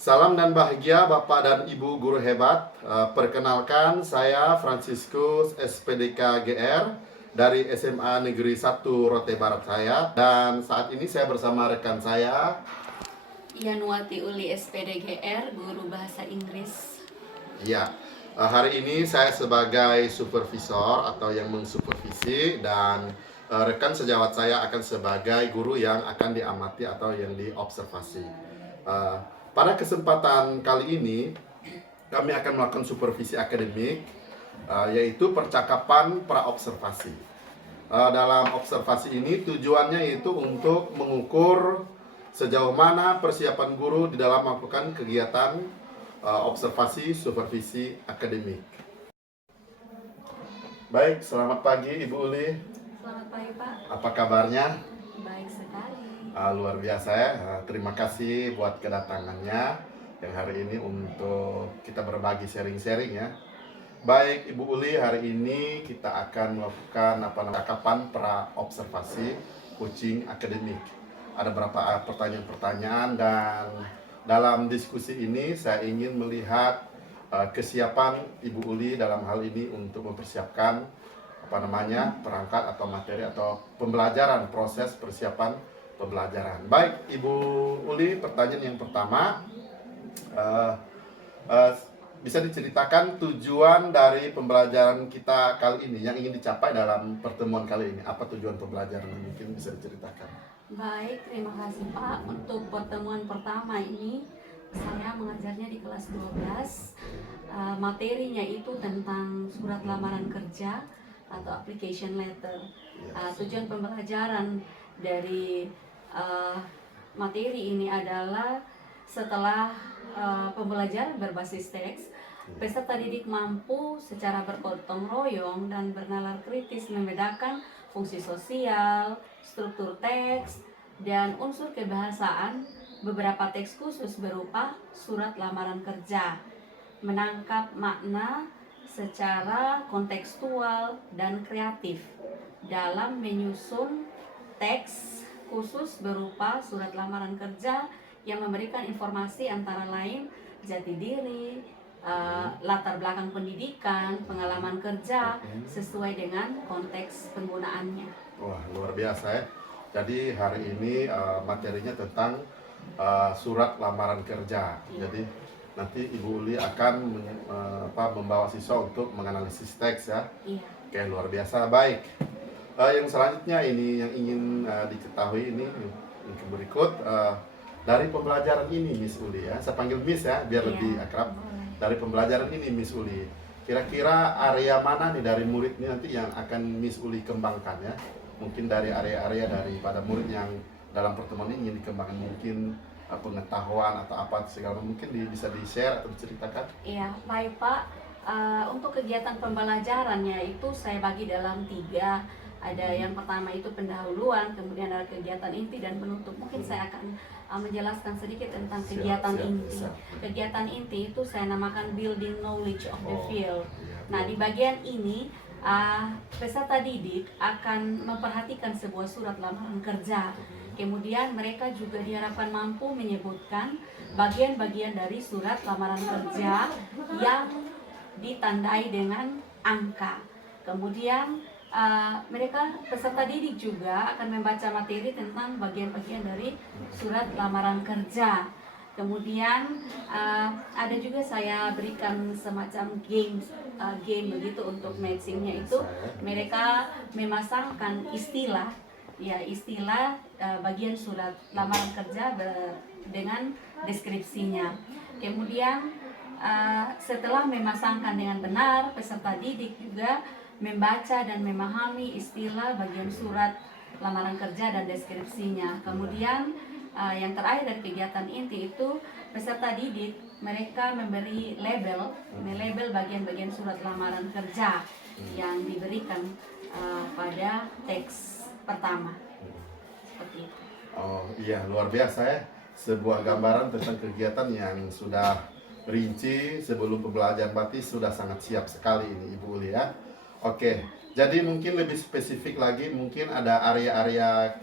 Salam dan bahagia Bapak dan Ibu guru hebat. Perkenalkan saya Franciscus SPDK GR dari SMA Negeri 1 Rote Barat saya. Dan saat ini saya bersama rekan saya. Yanuati Uli SPDGR, guru bahasa Inggris. Ya, hari ini saya sebagai supervisor atau yang mensupervisi dan rekan sejawat saya akan sebagai guru yang akan diamati atau yang diobservasi. Pada kesempatan kali ini kami akan melakukan supervisi akademik, yaitu percakapan praobservasi. Dalam observasi ini tujuannya yaitu untuk mengukur sejauh mana persiapan guru di dalam melakukan kegiatan observasi supervisi akademik. Baik, selamat pagi Ibu Uli. Selamat pagi Pak. Apa kabarnya? Baik sekali. Luar biasa ya. Terima kasih buat kedatangannya yang hari ini untuk kita berbagi sharing-sharing ya. Baik Ibu Uli, hari ini kita akan melakukan percakapan pra-observasi coaching akademik. Ada beberapa pertanyaan-pertanyaan dan dalam diskusi ini saya ingin melihat kesiapan Ibu Uli dalam hal ini untuk mempersiapkan perangkat atau materi atau pembelajaran, proses persiapan pembelajaran. Baik Ibu Uli, pertanyaan yang pertama, bisa diceritakan tujuan dari pembelajaran kita kali ini yang ingin dicapai dalam pertemuan kali ini? Apa tujuan pembelajaran? Mungkin bisa diceritakan. Baik, terima kasih Pak. Untuk pertemuan pertama ini saya mengajarnya di kelas 12. Materinya itu tentang surat lamaran kerja atau application letter. Tujuan pembelajaran dari materi ini adalah setelah pembelajaran berbasis teks, peserta didik mampu secara bergotong royong dan bernalar kritis membedakan fungsi sosial, struktur teks, dan unsur kebahasaan beberapa teks khusus berupa surat lamaran kerja, menangkap makna secara kontekstual dan kreatif dalam menyusun teks khusus berupa surat lamaran kerja yang memberikan informasi antara lain jati diri, latar belakang pendidikan, pengalaman kerja sesuai dengan konteks penggunaannya. Wah, luar biasa ya. Jadi hari ini materinya tentang surat lamaran kerja. Jadi nanti Ibu Uli akan membawa siswa untuk menganalisis teks ya. Iya. Oke, luar biasa. Baik. Yang selanjutnya ini yang ingin diketahui ini yang berikut dari pembelajaran ini Miss Uli ya. Saya panggil Miss ya biar lebih akrab. Dari pembelajaran ini Miss Uli, kira-kira area mana nih dari murid ini nanti yang akan Miss Uli kembangkan ya? Mungkin dari area-area daripada murid yang dalam pertemuan ini ingin dikembangkan, mungkin pengetahuan atau apa segala mungkin bisa di-share atau diceritakan. Iya, baik Pak. Untuk kegiatan pembelajarannya itu saya bagi dalam 3. Ada yang pertama itu pendahuluan, kemudian ada kegiatan inti dan penutup. Mungkin saya akan menjelaskan sedikit tentang kegiatan inti. Kegiatan inti itu saya namakan building knowledge of the field. Nah, di bagian ini peserta didik akan memperhatikan sebuah surat lamaran kerja. Kemudian mereka juga diharapkan mampu menyebutkan bagian-bagian dari surat lamaran kerja yang ditandai dengan angka. Kemudian mereka peserta didik juga akan membaca materi tentang bagian-bagian dari surat lamaran kerja. Kemudian ada juga saya berikan semacam game begitu untuk matchingnya itu mereka memasangkan istilah bagian surat lamaran kerja dengan deskripsinya. Kemudian setelah memasangkan dengan benar, peserta didik juga membaca dan memahami istilah bagian surat lamaran kerja dan deskripsinya. Kemudian yang terakhir dari kegiatan inti itu peserta didik mereka memberi melabel bagian-bagian surat lamaran kerja yang diberikan pada teks pertama. Seperti itu. Oh iya, luar biasa ya. Sebuah gambaran tentang kegiatan yang sudah rinci sebelum pembelajaran berarti sudah sangat siap sekali ini Ibu Uli ya. Oke, jadi mungkin lebih spesifik lagi, mungkin ada area-area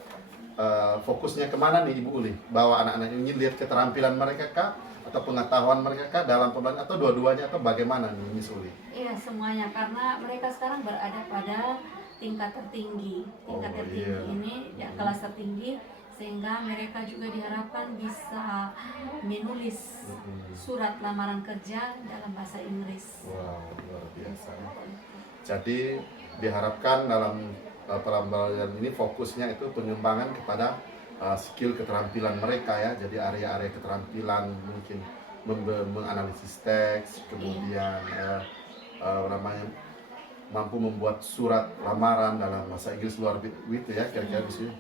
fokusnya kemana nih Ibu Uli? Bahwa anak-anak ingin lihat keterampilan mereka kah? atau pengetahuan mereka dalam pembelajaran atau dua-duanya atau bagaimana nih Miss Uli? Iya, semuanya karena mereka sekarang berada pada tingkat tertinggi. Tingkat Oh, tertinggi iya. ini ya, kelas tertinggi, sehingga mereka juga diharapkan bisa menulis Mm-mm. surat lamaran kerja dalam bahasa Inggris. Wow, luar biasa. Jadi diharapkan dalam pembelajaran ini fokusnya itu pengembangan kepada skill keterampilan mereka ya. Jadi area-area keterampilan mungkin menganalisis teks, kemudian namanya mampu membuat surat lamaran dalam bahasa Inggris luar itu ya kira-kira di sini.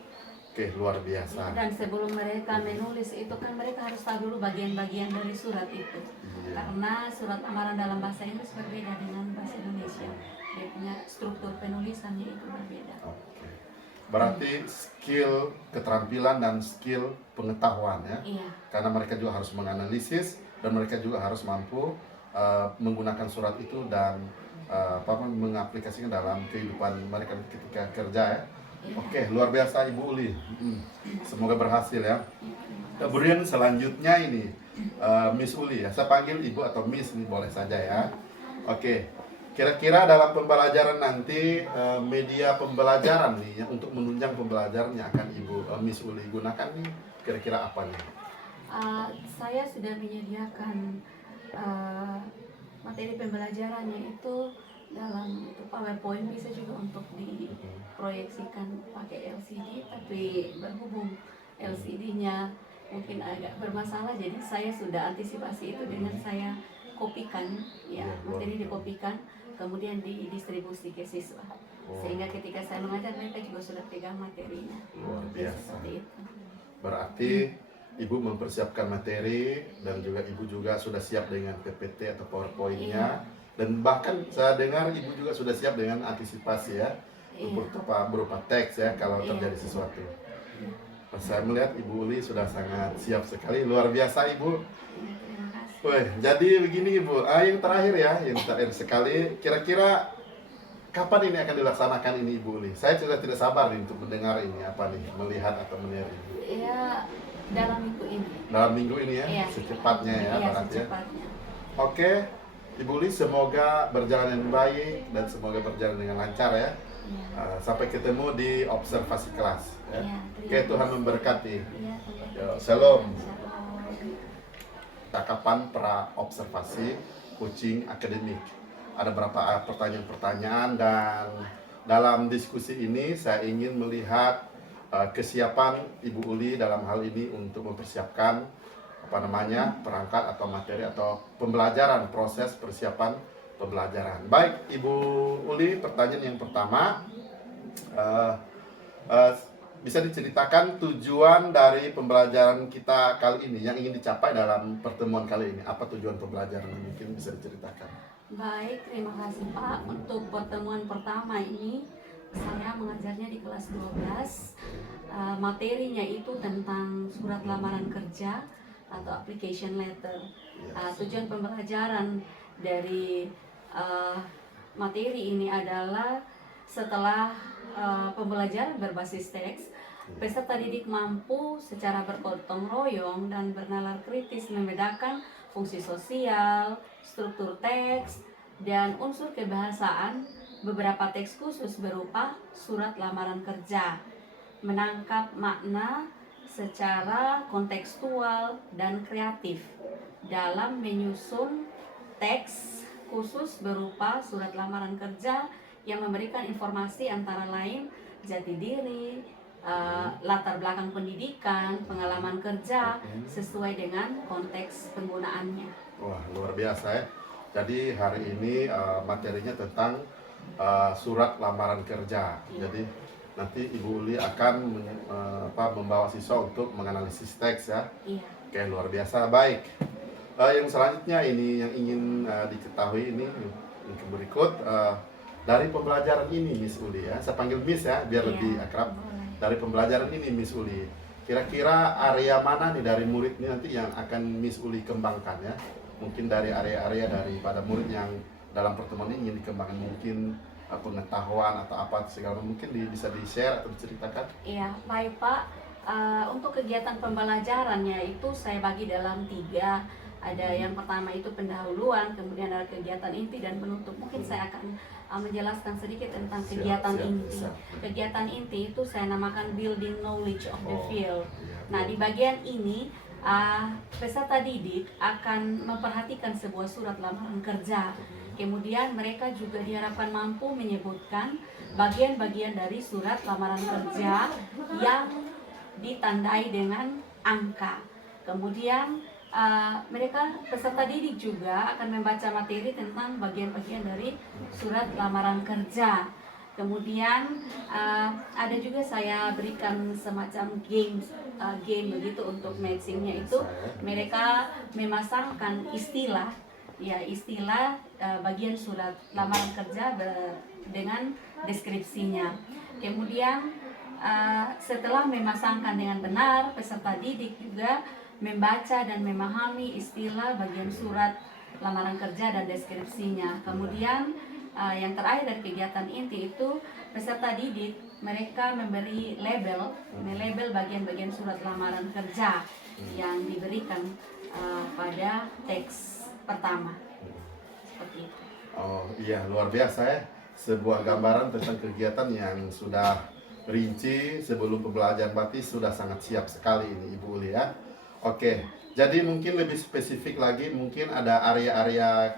Oke, luar biasa. Dan sebelum mereka menulis itu kan mereka harus tahu dulu bagian-bagian dari surat itu. Iya. Karena surat lamaran dalam bahasa Inggris berbeda dengan bahasa Indonesia. Dia punya struktur penulisannya itu berbeda. Oke. Berarti skill keterampilan dan skill pengetahuan ya. Iya. Karena mereka juga harus menganalisis dan mereka juga harus mampu menggunakan surat itu dan mengaplikasikan dalam kehidupan mereka ketika kerja ya. Oke, luar biasa Ibu Uli. Semoga berhasil ya. Kemudian selanjutnya ini Miss Uli ya. Saya panggil Ibu atau Miss ini boleh saja ya. Oke. Kira-kira dalam pembelajaran nanti media pembelajaran nih ya, untuk menunjang pembelajarannya akan Ibu Miss Uli gunakan nih kira-kira apa nih? Saya sudah menyediakan materi pembelajarannya itu dalam PowerPoint, bisa juga untuk diproyeksikan pakai LCD, tapi berhubung LCD-nya mungkin agak bermasalah, jadi saya sudah antisipasi itu dengan saya kopikan ya, materi dikopikan kemudian didistribusi ke siswa, sehingga ketika saya mengajar mereka juga sudah pegang materinya. Luar biasa. Seperti itu. Berarti Ibu mempersiapkan materi dan juga Ibu juga sudah siap dengan PPT atau PowerPoint-nya. Dan bahkan saya dengar Ibu juga sudah siap dengan antisipasi ya, berupa teks ya kalau terjadi sesuatu. Saya melihat Ibu Uli sudah sangat siap sekali, luar biasa Ibu. Terima kasih. Wih, jadi begini Ibu, yang terakhir ya, yang terakhir sekali, kira-kira kapan ini akan dilaksanakan ini Ibu Uli? Saya sudah tidak sabar nih untuk mendengar ini apa nih, melihat atau melihat ini. Ya, dalam minggu ini. Dalam minggu ini ya, Iya. secepatnya ya, Iya, berarti ya. secepatnya. Oke, Ibu Uli semoga berjalan dengan baik dan semoga berjalan dengan lancar ya. Iya. Sampai ketemu di observasi kelas. Ya. Iya, Oke, Tuhan memberkati. Iya, Tuhan. Yo, shalom. Shalom. Cakapan pra observasi coaching akademik. Ada beberapa pertanyaan-pertanyaan dan dalam diskusi ini saya ingin melihat kesiapan Ibu Uli dalam hal ini untuk mempersiapkan perangkat atau materi atau pembelajaran, proses persiapan pembelajaran. Baik Ibu Uli, pertanyaan yang pertama, bisa diceritakan tujuan dari pembelajaran kita kali ini yang ingin dicapai dalam pertemuan kali ini? Apa tujuan pembelajaran? Mungkin bisa diceritakan. Baik, terima kasih Pak. Untuk pertemuan pertama ini saya mengajarnya di kelas 12. Materinya itu tentang surat lamaran kerja atau application letter. Tujuan pembelajaran dari materi ini adalah setelah pembelajaran berbasis teks, peserta didik mampu secara bergotong royong dan bernalar kritis membedakan fungsi sosial, struktur teks, dan unsur kebahasaan beberapa teks khusus berupa surat lamaran kerja, menangkap makna secara kontekstual dan kreatif dalam menyusun teks khusus berupa surat lamaran kerja yang memberikan informasi antara lain jati diri, latar belakang pendidikan, pengalaman kerja sesuai dengan konteks penggunaannya. Wah, luar biasa ya. Jadi hari ini materinya tentang surat lamaran kerja. Jadi nanti Ibu Uli akan membawa siswa untuk menganalisis teks ya. Iya. Oke, luar biasa. Baik. Yang selanjutnya ini yang ingin diketahui ini yang berikut dari pembelajaran ini Miss Uli ya. Saya panggil Miss ya biar lebih akrab. Dari pembelajaran ini Miss Uli, kira-kira area mana nih dari murid ini nanti yang akan Miss Uli kembangkan ya? Mungkin dari area-area daripada murid yang dalam pertemuan ini ingin dikembangkan, mungkin pengetahuan atau apa segala mungkin bisa di-share atau diceritakan. Iya, baik Pak. Untuk kegiatan pembelajarannya itu saya bagi dalam 3. Ada yang pertama itu pendahuluan, kemudian ada kegiatan inti dan penutup. Mungkin saya akan menjelaskan sedikit tentang kegiatan inti. Kegiatan inti itu saya namakan building knowledge of the field. Nah, di bagian ini peserta didik akan memperhatikan sebuah surat lamaran kerja. Kemudian mereka juga diharapkan mampu menyebutkan bagian-bagian dari surat lamaran kerja yang ditandai dengan angka. Kemudian mereka peserta didik juga akan membaca materi tentang bagian-bagian dari surat lamaran kerja. Kemudian ada juga saya berikan semacam game begitu untuk matchingnya itu mereka memasangkan istilah bagian surat lamaran kerja dengan deskripsinya. Kemudian setelah memasangkan dengan benar, peserta didik juga membaca dan memahami istilah bagian surat lamaran kerja dan deskripsinya. Kemudian yang terakhir dari kegiatan inti itu peserta didik mereka memberi melabel bagian-bagian surat lamaran kerja yang diberikan pada teks pertama. Seperti itu. Oh iya, luar biasa ya. Sebuah gambaran tentang kegiatan yang sudah rinci sebelum pembelajaran berarti sudah sangat siap sekali ini Ibu Uli ya. Oke, jadi mungkin lebih spesifik lagi, mungkin ada area-area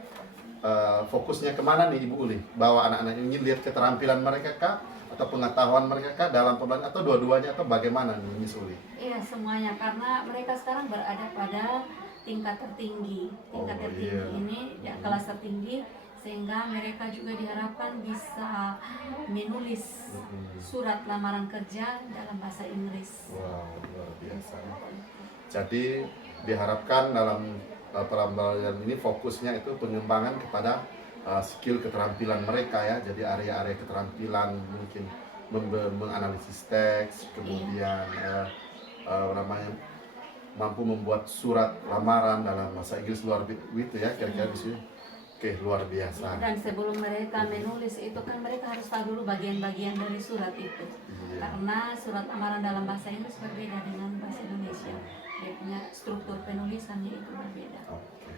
fokusnya kemana nih Ibu Uli? Bahwa anak-anak ingin lihat keterampilan mereka kah? Atau pengetahuan mereka kah dalam pembelajaran? Atau dua-duanya? Atau bagaimana nih Miss Uli? Iya, semuanya. Karena mereka sekarang berada pada tingkat tertinggi. Ini ya, kelas tertinggi. Sehingga mereka juga diharapkan bisa menulis surat lamaran kerja dalam bahasa Inggris. Wow, luar biasa. Jadi diharapkan dalam pembelajaran ini fokusnya itu pengembangan kepada skill keterampilan mereka ya. Jadi area-area keterampilan mungkin menganalisis teks, kemudian mampu membuat surat lamaran dalam bahasa Inggris luar biasa ya, kira-kira di sini. Oke, luar biasa. Dan sebelum mereka menulis itu kan mereka harus tahu dulu bagian-bagian dari surat itu. Karena surat lamaran dalam bahasa Inggris berbeda dengan bahasa Indonesia. Dia punya struktur penulisannya itu berbeda. Oke.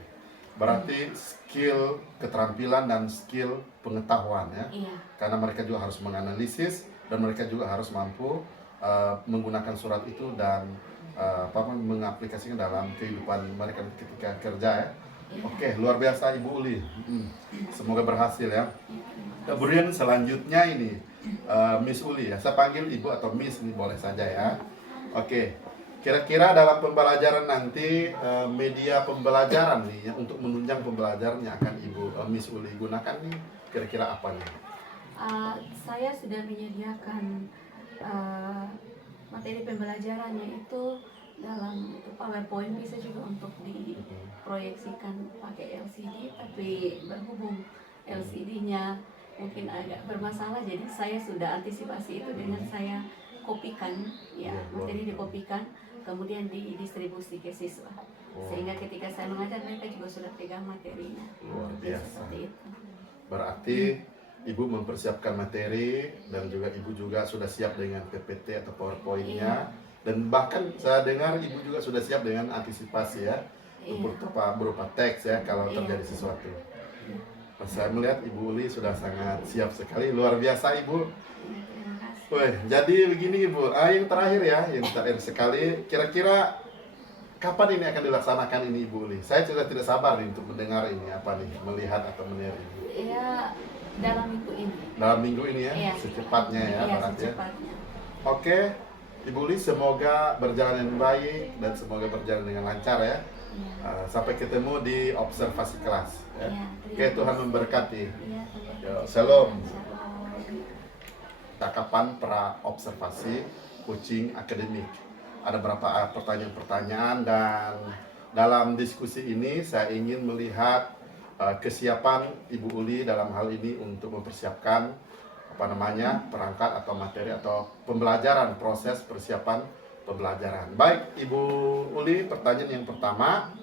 Berarti skill keterampilan dan skill pengetahuan ya. Iya. Karena mereka juga harus menganalisis dan mereka juga harus mampu menggunakan surat itu dan mengaplikasikan dalam kehidupan mereka ketika kerja ya. Oke, luar biasa Ibu Uli. Semoga berhasil ya. Kemudian selanjutnya ini Miss Uli ya. Saya panggil Ibu atau Miss ini boleh saja ya. Oke. Kira-kira dalam pembelajaran nanti media pembelajaran nih ya, untuk menunjang pembelajaran yang akan Ibu Miss Uli gunakan nih kira-kira apa nih? Saya sudah menyediakan materi pembelajarannya itu dalam PowerPoint, bisa juga untuk diproyeksikan pakai LCD, tapi berhubung LCD-nya mungkin agak bermasalah, jadi saya sudah antisipasi itu dengan saya kopikan ya, materi dikopikan kemudian didistribusi ke siswa, sehingga ketika saya mengajar mereka juga sudah pegang materinya. Luar biasa. Seperti itu. Berarti Ibu mempersiapkan materi dan juga Ibu juga sudah siap dengan PPT atau PowerPoint-nya. Dan bahkan saya dengar Ibu juga sudah siap dengan antisipasi ya, berupa teks ya kalau terjadi sesuatu. Saya melihat Ibu Uli sudah sangat siap sekali, luar biasa Ibu. Wih, jadi begini Ibu, yang terakhir ya, yang terakhir sekali, kira-kira kapan ini akan dilaksanakan ini Ibu Uli? Saya sudah tidak sabar nih untuk mendengar ini apa nih, melihat atau melihat ini. Iya, dalam minggu ini. Dalam minggu ini ya, Iya. secepatnya ya, Iya, berarti ya. secepatnya. Oke, Ibu Uli semoga berjalan dengan baik dan semoga berjalan dengan lancar ya. Sampai ketemu di observasi kelas ya. Oke, Tuhan memberkati. Yo, shalom. Takapan pra observasi coaching akademik. Ada beberapa pertanyaan-pertanyaan dan dalam diskusi ini saya ingin melihat kesiapan Ibu Uli dalam hal ini untuk mempersiapkan perangkat atau materi atau pembelajaran, proses persiapan pembelajaran. Baik, Ibu Uli, pertanyaan yang pertama,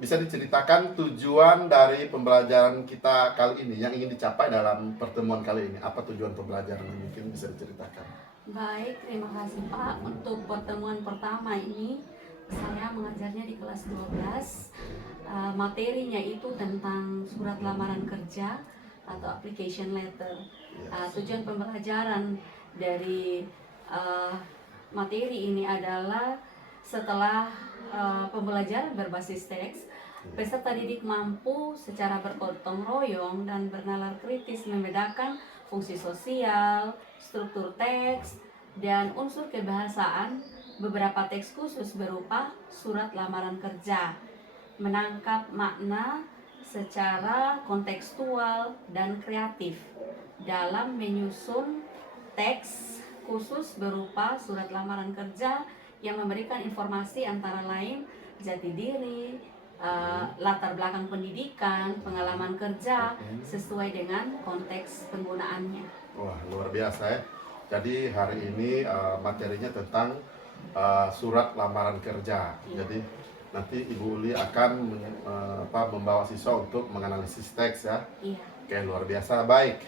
bisa diceritakan tujuan dari pembelajaran kita kali ini yang ingin dicapai dalam pertemuan kali ini? Apa tujuan pembelajaran ini? Mungkin bisa diceritakan. Baik, terima kasih Pak. Untuk pertemuan pertama ini saya mengajarnya di kelas 12. Materinya itu tentang surat lamaran kerja atau application letter. Tujuan pembelajaran dari materi ini adalah setelah pembelajaran berbasis teks, peserta didik mampu secara bergotong royong dan bernalar kritis membedakan fungsi sosial, struktur teks, dan unsur kebahasaan beberapa teks khusus berupa surat lamaran kerja, menangkap makna secara kontekstual dan kreatif dalam menyusun teks khusus berupa surat lamaran kerja yang memberikan informasi antara lain jati diri, latar belakang pendidikan, pengalaman kerja sesuai dengan konteks penggunaannya. Wah, luar biasa ya. Jadi hari ini materinya tentang surat lamaran kerja. Jadi nanti Ibu Uli akan membawa siswa untuk menganalisis teks ya. Iya. Oke, luar biasa. Baik.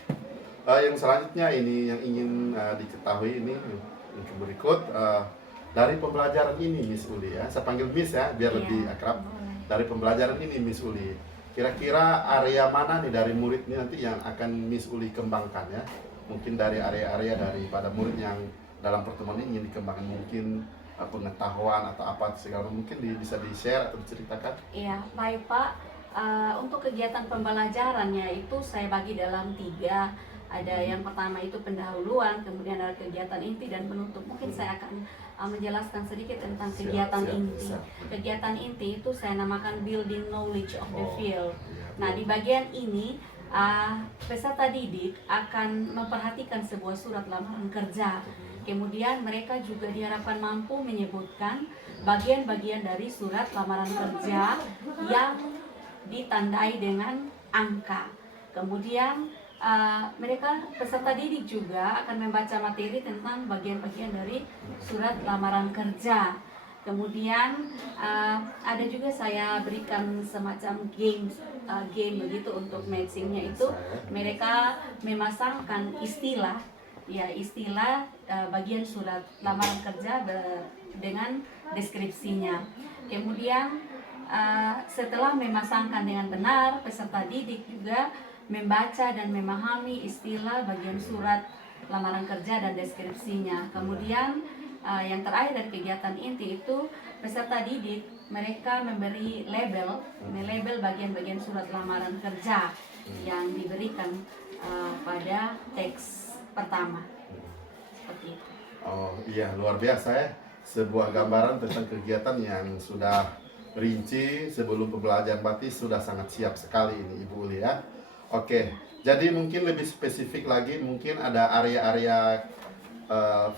Yang selanjutnya ini yang ingin diketahui ini yang berikut dari pembelajaran ini Miss Uli ya. Saya panggil Miss ya biar lebih akrab. Boleh. Dari pembelajaran ini Miss Uli, kira-kira area mana nih dari murid ini nanti yang akan Miss Uli kembangkan ya? Mungkin dari area-area daripada murid yang dalam pertemuan ini ingin dikembangkan, mungkin pengetahuan atau apa segala mungkin bisa di-share atau diceritakan? Iya, baik Pak. Untuk kegiatan pembelajarannya itu saya bagi dalam 3. Ada yang pertama itu pendahuluan, kemudian ada kegiatan inti dan penutup. Mungkin saya akan menjelaskan sedikit tentang kegiatan inti. Kegiatan inti itu saya namakan building knowledge of the field. Nah, di bagian ini peserta didik akan memperhatikan sebuah surat lamaran kerja. Kemudian mereka juga diharapkan mampu menyebutkan bagian-bagian dari surat lamaran kerja yang ditandai dengan angka. Kemudian mereka peserta didik juga akan membaca materi tentang bagian-bagian dari surat lamaran kerja. Kemudian ada juga saya berikan semacam game begitu untuk matchingnya itu. Mereka memasangkan istilah bagian surat lamaran kerja dengan deskripsinya. Kemudian setelah memasangkan dengan benar, peserta didik juga membaca dan memahami istilah bagian surat lamaran kerja dan deskripsinya. Kemudian yang terakhir dari kegiatan inti itu peserta didik mereka memberi melabel bagian-bagian surat lamaran kerja yang diberikan pada teks pertama. Seperti itu. Oh iya, luar biasa ya. Sebuah gambaran tentang kegiatan yang sudah rinci sebelum pembelajaran berarti sudah sangat siap sekali ini Ibu Uli ya. Oke, jadi mungkin lebih spesifik lagi, mungkin ada area-area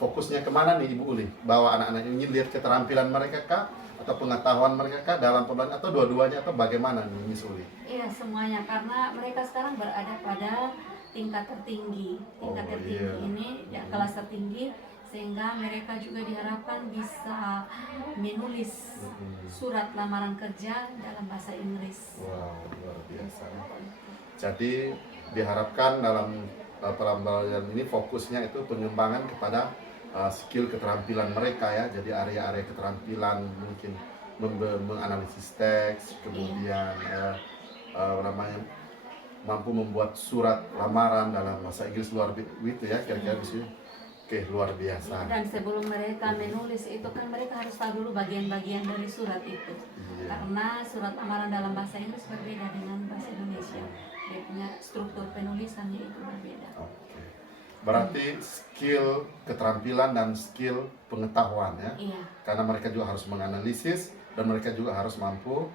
fokusnya kemana nih Ibu Uli? Bahwa anak-anak ini lihat keterampilan mereka kah? Atau pengetahuan mereka kah dalam pembelajaran? Atau dua-duanya? Atau bagaimana nih Miss Uli? Iya, semuanya. Karena mereka sekarang berada pada tingkat tertinggi. Tingkat tertinggi ini ya, kelas tertinggi. Sehingga mereka juga diharapkan bisa menulis surat lamaran kerja dalam bahasa Inggris. Wow, luar biasa. Jadi diharapkan dalam pembelajaran ini fokusnya itu pengembangan kepada skill keterampilan mereka ya. Jadi area-area keterampilan mungkin menganalisis teks, kemudian mampu membuat surat lamaran dalam bahasa Inggris luar biasa ya kira-kira di sini. Oke, luar biasa. Dan sebelum mereka menulis itu kan mereka harus tahu dulu bagian-bagian dari surat itu. Karena surat lamaran dalam bahasa Inggris berbeda dengan bahasa Indonesia. Dia punya struktur penulisannya itu berbeda. Oke. Berarti skill keterampilan dan skill pengetahuan ya. Iya. Karena mereka juga harus menganalisis dan mereka juga harus mampu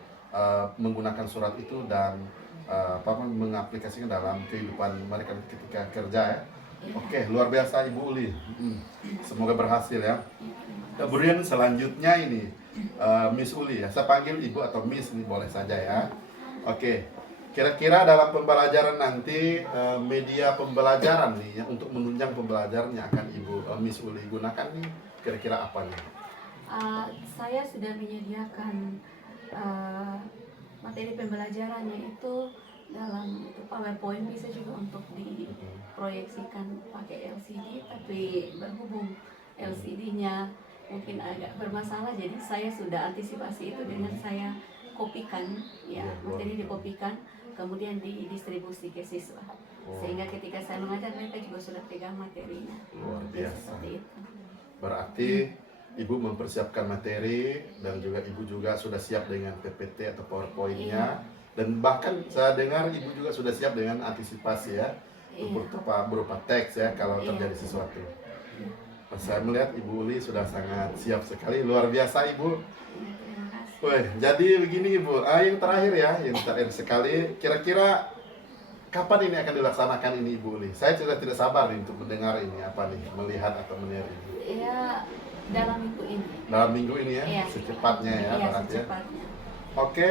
menggunakan surat itu dan mengaplikasikan dalam kehidupan mereka ketika kerja ya. Oke, luar biasa Ibu Uli. Semoga berhasil ya. Kemudian selanjutnya ini Miss Uli ya. Saya panggil Ibu atau Miss ini boleh saja ya. Oke. Kira-kira dalam pembelajaran nanti media pembelajaran nih ya, untuk menunjang pembelajaran yang akan Ibu Miss Uli gunakan nih kira-kira apa nih? Saya sudah menyediakan materi pembelajarannya itu dalam PowerPoint, bisa juga untuk diproyeksikan pakai LCD, tapi berhubung LCD-nya mungkin agak bermasalah, jadi saya sudah antisipasi itu dengan saya kopikan, ya, Iya, materi boleh. dikopikan, kemudian didistribusi ke siswa. Oh, Sehingga ketika saya mengajar mereka juga sudah pegang materinya. luar Jadi biasa. seperti itu. Berarti Ibu mempersiapkan materi dan juga Ibu juga sudah siap dengan PPT atau PowerPoint-nya. Dan bahkan saya dengar Ibu juga sudah siap dengan antisipasi ya, Iya. berupa teks ya kalau Iya. terjadi sesuatu. Saya melihat Ibu Uli sudah sangat siap sekali, luar biasa Ibu. Iya, terima kasih. Weh, jadi begini Ibu, yang terakhir ya, yang terakhir sekali, kira-kira kapan ini akan dilaksanakan ini Ibu Uli? Saya sudah tidak sabar nih untuk mendengar ini, apa nih, melihat atau melihat ini. Ya, dalam minggu ini. Dalam minggu ini ya, Iya. secepatnya ya, Iya, berarti ya. secepatnya. Oke,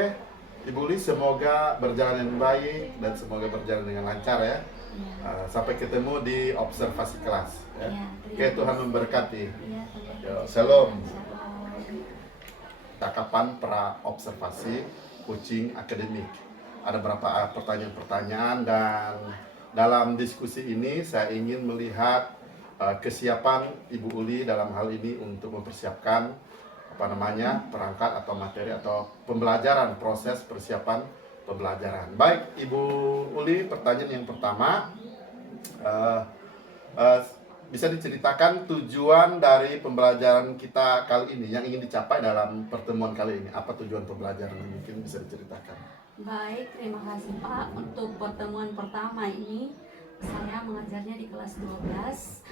Ibu Uli semoga berjalan dengan baik dan semoga berjalan dengan lancar ya. Iya. Sampai ketemu di observasi kelas ya. Iya, Oke, Tuhan memberkati. Iya, Tuhan. Yo, shalom. Shalom. Cakapan pra observasi coaching akademik. Ada beberapa pertanyaan-pertanyaan dan dalam diskusi ini saya ingin melihat kesiapan Ibu Uli dalam hal ini untuk mempersiapkan perangkat atau materi atau pembelajaran, proses persiapan pembelajaran. Baik, Ibu Uli, pertanyaan yang pertama, bisa diceritakan tujuan dari pembelajaran kita kali ini yang ingin dicapai dalam pertemuan kali ini? Apa tujuan pembelajaran? Mungkin bisa diceritakan. Baik, terima kasih Pak. Untuk pertemuan pertama ini saya mengajarnya di kelas 12.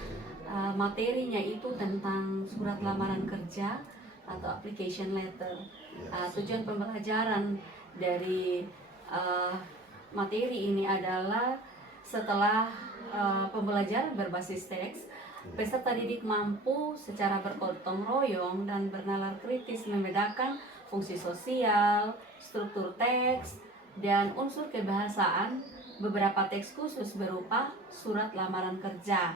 Materinya itu tentang surat lamaran kerja atau application letter. Tujuan pembelajaran dari materi ini adalah setelah pembelajaran berbasis teks, peserta didik mampu secara bergotong royong dan bernalar kritis membedakan fungsi sosial, struktur teks, dan unsur kebahasaan beberapa teks khusus berupa surat lamaran kerja,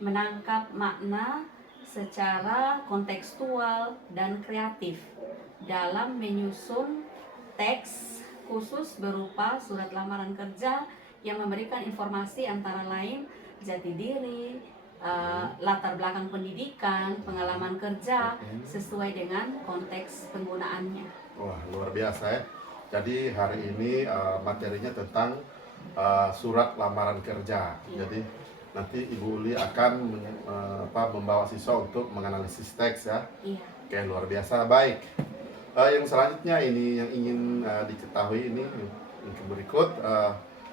menangkap makna secara kontekstual dan kreatif dalam menyusun teks khusus berupa surat lamaran kerja yang memberikan informasi antara lain jati diri, latar belakang pendidikan, pengalaman kerja sesuai dengan konteks penggunaannya. Wah, luar biasa ya. Jadi hari ini materinya tentang surat lamaran kerja. Jadi nanti Ibu Uli akan membawa siswa untuk menganalisis teks ya. Iya. Oke, luar biasa. Baik. Yang selanjutnya ini yang ingin diketahui ini yang berikut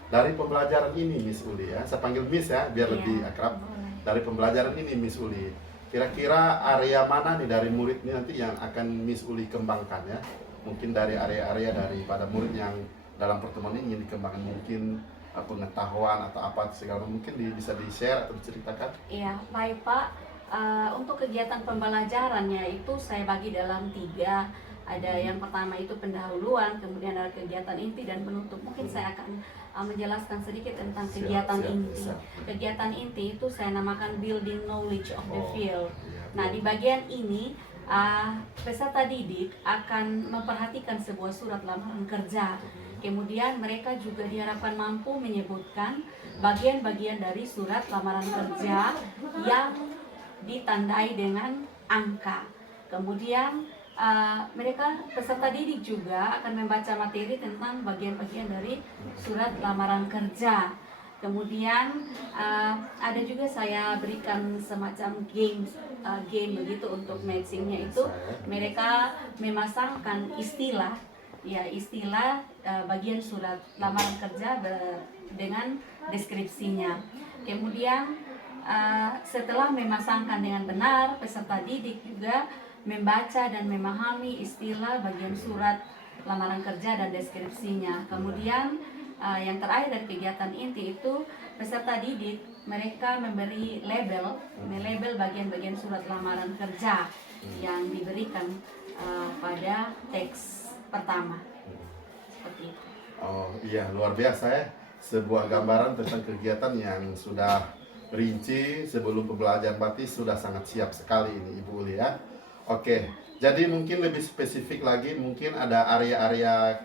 dari pembelajaran ini Miss Uli ya. Saya panggil Miss ya biar lebih akrab. Boleh. Dari pembelajaran ini Miss Uli, kira-kira area mana nih dari murid ini nanti yang akan Miss Uli kembangkan ya? Mungkin dari area-area daripada murid yang dalam pertemuan ini ingin dikembangkan, mungkin pengetahuan atau apa segala mungkin bisa di-share atau diceritakan. Iya, baik Pak. Untuk kegiatan pembelajarannya itu saya bagi dalam 3. Ada yang pertama itu pendahuluan, kemudian ada kegiatan inti dan penutup. Mungkin saya akan menjelaskan sedikit tentang kegiatan inti. Kegiatan inti itu saya namakan building knowledge of the field. Nah, di bagian ini peserta didik akan memperhatikan sebuah surat lamaran kerja. Kemudian mereka juga diharapkan mampu menyebutkan bagian-bagian dari surat lamaran kerja yang ditandai dengan angka. Kemudian mereka peserta didik juga akan membaca materi tentang bagian-bagian dari surat lamaran kerja. Kemudian ada juga saya berikan semacam game begitu untuk matchingnya itu. Mereka memasangkan istilah bagian surat lamaran kerja dengan deskripsinya. Kemudian setelah memasangkan dengan benar, peserta didik juga membaca dan memahami istilah bagian surat lamaran kerja dan deskripsinya. Kemudian yang terakhir dari kegiatan inti itu peserta didik mereka memberi melabel bagian-bagian surat lamaran kerja yang diberikan pada teks pertama. Seperti itu. Oh iya, luar biasa ya. Sebuah gambaran tentang kegiatan yang sudah rinci sebelum pembelajaran berarti sudah sangat siap sekali ini Ibu Uli ya. Oke, jadi mungkin lebih spesifik lagi, mungkin ada area-area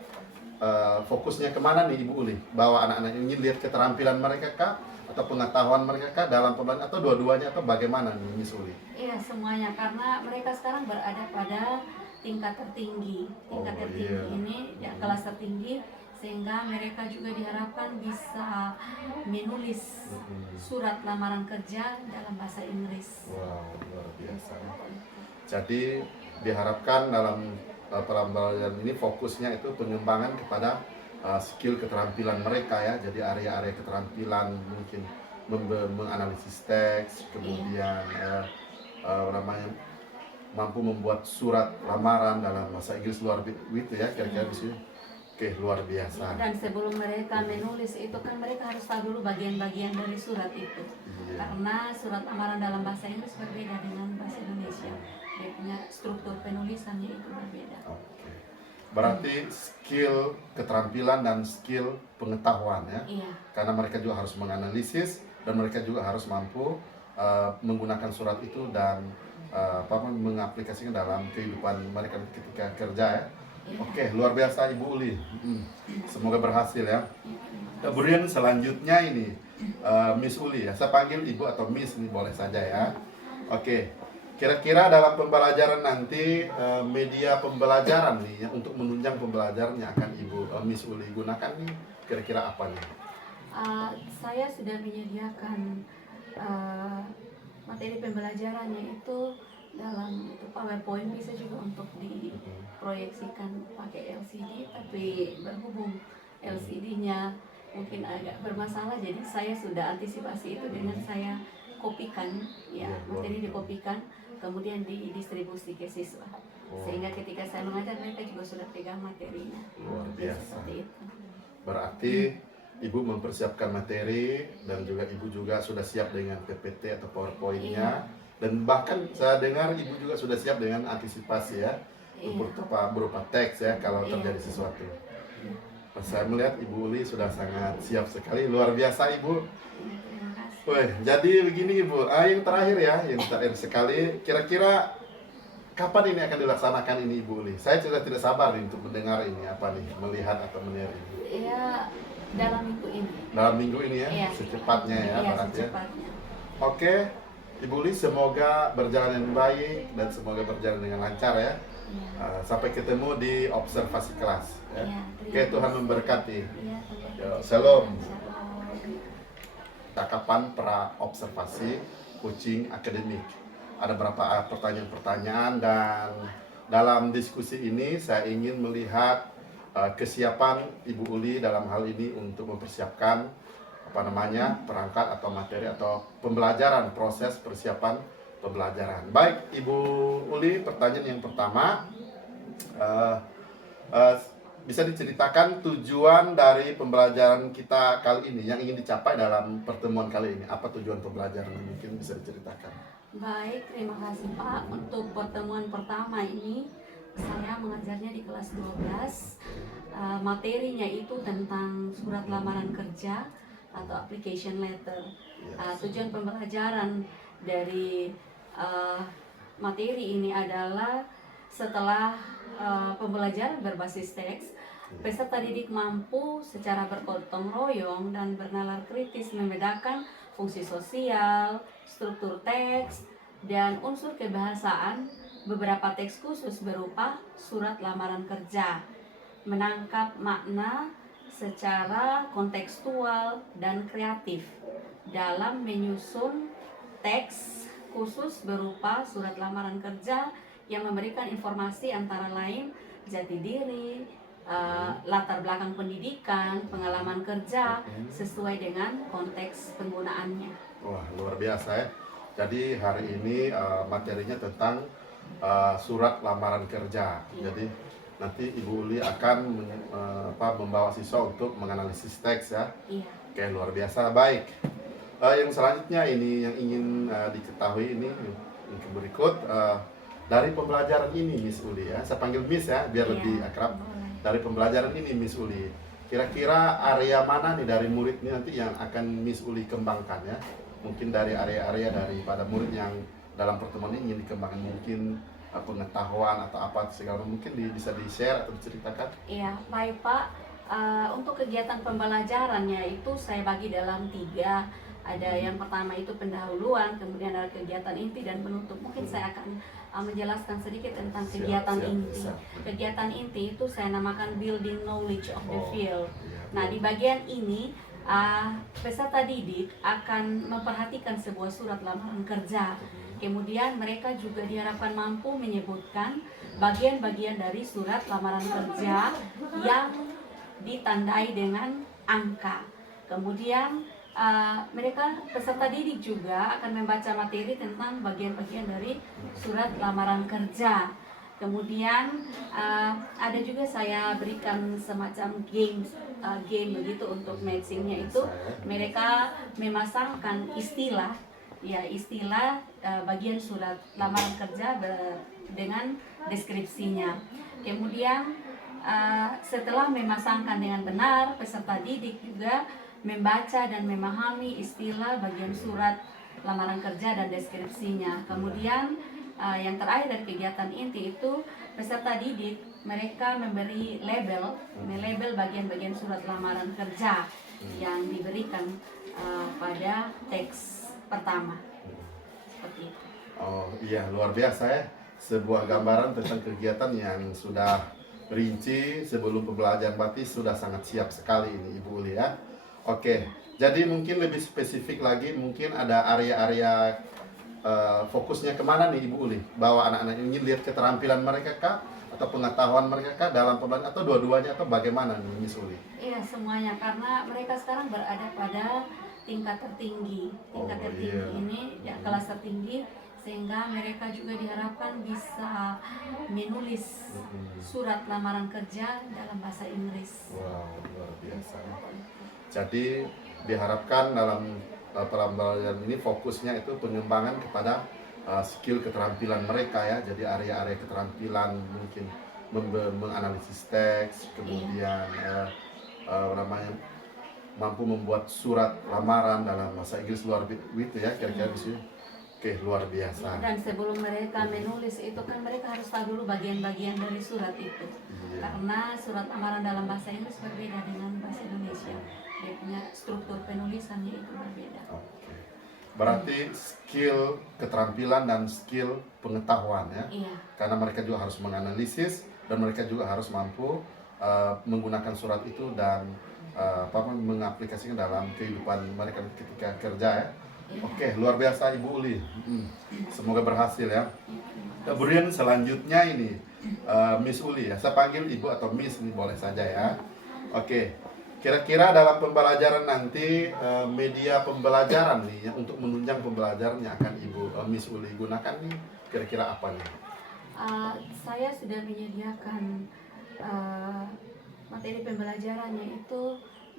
fokusnya kemana nih Ibu Uli? Bahwa anak-anak ingin lihat keterampilan mereka kah? atau pengetahuan mereka dalam pembelajaran atau dua-duanya atau bagaimana nih Miss Uli? Iya, semuanya karena mereka sekarang berada pada tingkat tertinggi. Tingkat Oh, tertinggi iya. ini ya, kelas tertinggi, sehingga mereka juga diharapkan bisa menulis Mm-mm. surat lamaran kerja dalam bahasa Inggris. Wow, luar biasa. Jadi diharapkan dalam pembelajaran ini fokusnya itu pengembangan kepada skill keterampilan mereka ya. Jadi area-area keterampilan mungkin menganalisis teks, kemudian namanya mampu membuat surat lamaran dalam bahasa Inggris luar itu ya kira-kira di sini. Oke, luar biasa. Dan sebelum mereka menulis itu kan mereka harus tahu dulu bagian-bagian dari surat itu. Iya. Karena surat lamaran dalam bahasa Inggris berbeda dengan bahasa Indonesia. Dia punya struktur penulisannya itu berbeda. Oke. Berarti skill keterampilan dan skill pengetahuan ya. Iya. Karena mereka juga harus menganalisis dan mereka juga harus mampu menggunakan surat itu dan mengaplikasikan dalam kehidupan mereka ketika kerja ya. Oke, luar biasa Ibu Uli. Semoga berhasil ya. Kemudian selanjutnya ini Miss Uli ya. Saya panggil Ibu atau Miss ini boleh saja ya. Oke. Kira-kira dalam pembelajaran nanti media pembelajaran nih ya, untuk menunjang pembelajarannya akan Ibu Miss Uli gunakan nih kira-kira apa nih? Saya sudah menyediakan materi pembelajarannya itu dalam itu PowerPoint, bisa juga untuk diproyeksikan pakai LCD, tapi berhubung LCD-nya mungkin agak bermasalah, jadi saya sudah antisipasi itu dengan saya kopikan ya, materi dikopikan kemudian didistribusi ke siswa, sehingga ketika saya mengajar mereka juga sudah pegang materinya. Luar biasa. Seperti itu. Berarti Ibu mempersiapkan materi dan juga Ibu juga sudah siap dengan PPT atau PowerPoint-nya. Dan bahkan saya dengar Ibu juga sudah siap dengan antisipasi ya, berupa teks ya kalau terjadi sesuatu. Saya melihat Ibu Uli sudah sangat siap sekali, luar biasa Ibu. Terima kasih. Wih, jadi begini Ibu, yang terakhir ya, yang terakhir sekali, kira-kira kapan ini akan dilaksanakan ini Ibu Uli? Saya sudah tidak sabar nih untuk mendengar ini apa nih, melihat atau melihat ini. Ya, dalam minggu ini. Dalam minggu ini ya, Iya. secepatnya ya, Iya, berarti ya. secepatnya. Oke, Ibu Uli semoga berjalan dengan baik dan semoga berjalan dengan lancar ya. Iya. Sampai ketemu di observasi kelas ya. Iya, Oke, Tuhan memberkati. Iya, Yo, shalom. Shalom. Cakapan pra observasi coaching akademik. Ada beberapa pertanyaan-pertanyaan dan dalam diskusi ini saya ingin melihat kesiapan Ibu Uli dalam hal ini untuk mempersiapkan perangkat atau materi atau pembelajaran, proses persiapan pembelajaran. Baik Ibu Uli, pertanyaan yang pertama, bisa diceritakan tujuan dari pembelajaran kita kali ini yang ingin dicapai dalam pertemuan kali ini? Apa tujuan pembelajaran? Mungkin bisa diceritakan. Baik, terima kasih Pak. Untuk pertemuan pertama ini saya mengajarnya di kelas 12. Materinya itu tentang surat lamaran kerja atau application letter. Tujuan pembelajaran dari materi ini adalah setelah pembelajaran berbasis teks, peserta didik mampu secara bergotong royong dan bernalar kritis membedakan fungsi sosial, struktur teks, dan unsur kebahasaan beberapa teks khusus berupa surat lamaran kerja, menangkap makna secara kontekstual dan kreatif dalam menyusun teks khusus berupa surat lamaran kerja yang memberikan informasi antara lain jati diri, latar belakang pendidikan, pengalaman kerja sesuai dengan konteks penggunaannya. Wah, luar biasa ya. Jadi hari ini materinya tentang surat lamaran kerja. Jadi nanti Ibu Uli akan membawa siswa untuk menganalisis teks ya. Iya. Oke, luar biasa. Baik. Yang selanjutnya ini yang ingin diketahui ini yang berikut dari pembelajaran ini Miss Uli ya. Saya panggil Miss ya biar Iya, lebih akrab. boleh. Dari pembelajaran ini Miss Uli, kira-kira area mana nih dari murid ini nanti yang akan Miss Uli kembangkan ya? Mungkin dari area-area daripada murid yang dalam pertemuan ini ingin dikembangkan, mungkin pengetahuan atau apa segala mungkin bisa di-share atau diceritakan. Iya, baik Pak. Untuk kegiatan pembelajarannya itu saya bagi dalam 3. Ada yang pertama itu pendahuluan, kemudian ada kegiatan inti dan penutup. Mungkin saya akan menjelaskan sedikit tentang kegiatan inti. Kegiatan inti itu saya namakan building knowledge of the field. Nah, di bagian ini peserta didik akan memperhatikan sebuah surat lamaran kerja. Kemudian mereka juga diharapkan mampu menyebutkan bagian-bagian dari surat lamaran kerja yang ditandai dengan angka. Kemudian mereka peserta didik juga akan membaca materi tentang bagian-bagian dari surat lamaran kerja. Kemudian ada juga saya berikan semacam game begitu untuk matchingnya itu mereka memasangkan istilah bagian surat lamaran kerja dengan deskripsinya. Kemudian setelah memasangkan dengan benar, peserta didik juga membaca dan memahami istilah bagian surat lamaran kerja dan deskripsinya. Kemudian yang terakhir dari kegiatan inti itu peserta didik mereka memberi melabel bagian-bagian surat lamaran kerja yang diberikan pada teks pertama. Seperti itu. Oh iya, luar biasa ya. Sebuah gambaran tentang kegiatan yang sudah rinci sebelum pembelajaran berarti sudah sangat siap sekali ini Ibu Uli ya. Oke, jadi mungkin lebih spesifik lagi, mungkin ada area-area fokusnya kemana nih Ibu Uli? Bahwa anak-anak ini lihat keterampilan mereka kah? Atau pengetahuan mereka kah dalam pembelajaran? Atau dua-duanya? Atau bagaimana nih Miss Uli? Iya, semuanya. Karena mereka sekarang berada pada tingkat tertinggi. Tingkat tertinggi ini, ya, kelas tertinggi. Sehingga mereka juga diharapkan bisa menulis surat lamaran kerja dalam bahasa Inggris. Wow, luar biasa. Jadi diharapkan dalam pembelajaran ini fokusnya itu pengembangan kepada skill keterampilan mereka ya. Jadi area-area keterampilan mungkin menganalisis teks, kemudian mampu membuat surat lamaran dalam bahasa Inggris luar biasa ya, kira-kira di sini. Oke, luar biasa. Dan sebelum mereka menulis itu kan mereka harus tahu dulu bagian-bagian dari surat itu. Karena surat lamaran dalam bahasa Inggris berbeda dengan bahasa Indonesia. Dia punya struktur penulisannya itu berbeda. Oke. Berarti skill keterampilan dan skill pengetahuan ya. Iya. Karena mereka juga harus menganalisis dan mereka juga harus mampu menggunakan surat itu dan mengaplikasikan dalam kehidupan mereka ketika kerja ya. Oke, luar biasa Ibu Uli. Semoga berhasil ya. Kemudian selanjutnya ini Miss Uli ya. Saya panggil Ibu atau Miss ini boleh saja ya. Oke. Kira-kira dalam pembelajaran nanti media pembelajaran nih ya, untuk menunjang pembelajaran yang akan Ibu Miss Uli gunakan nih kira-kira apa nih? Saya sudah menyediakan materi pembelajarannya itu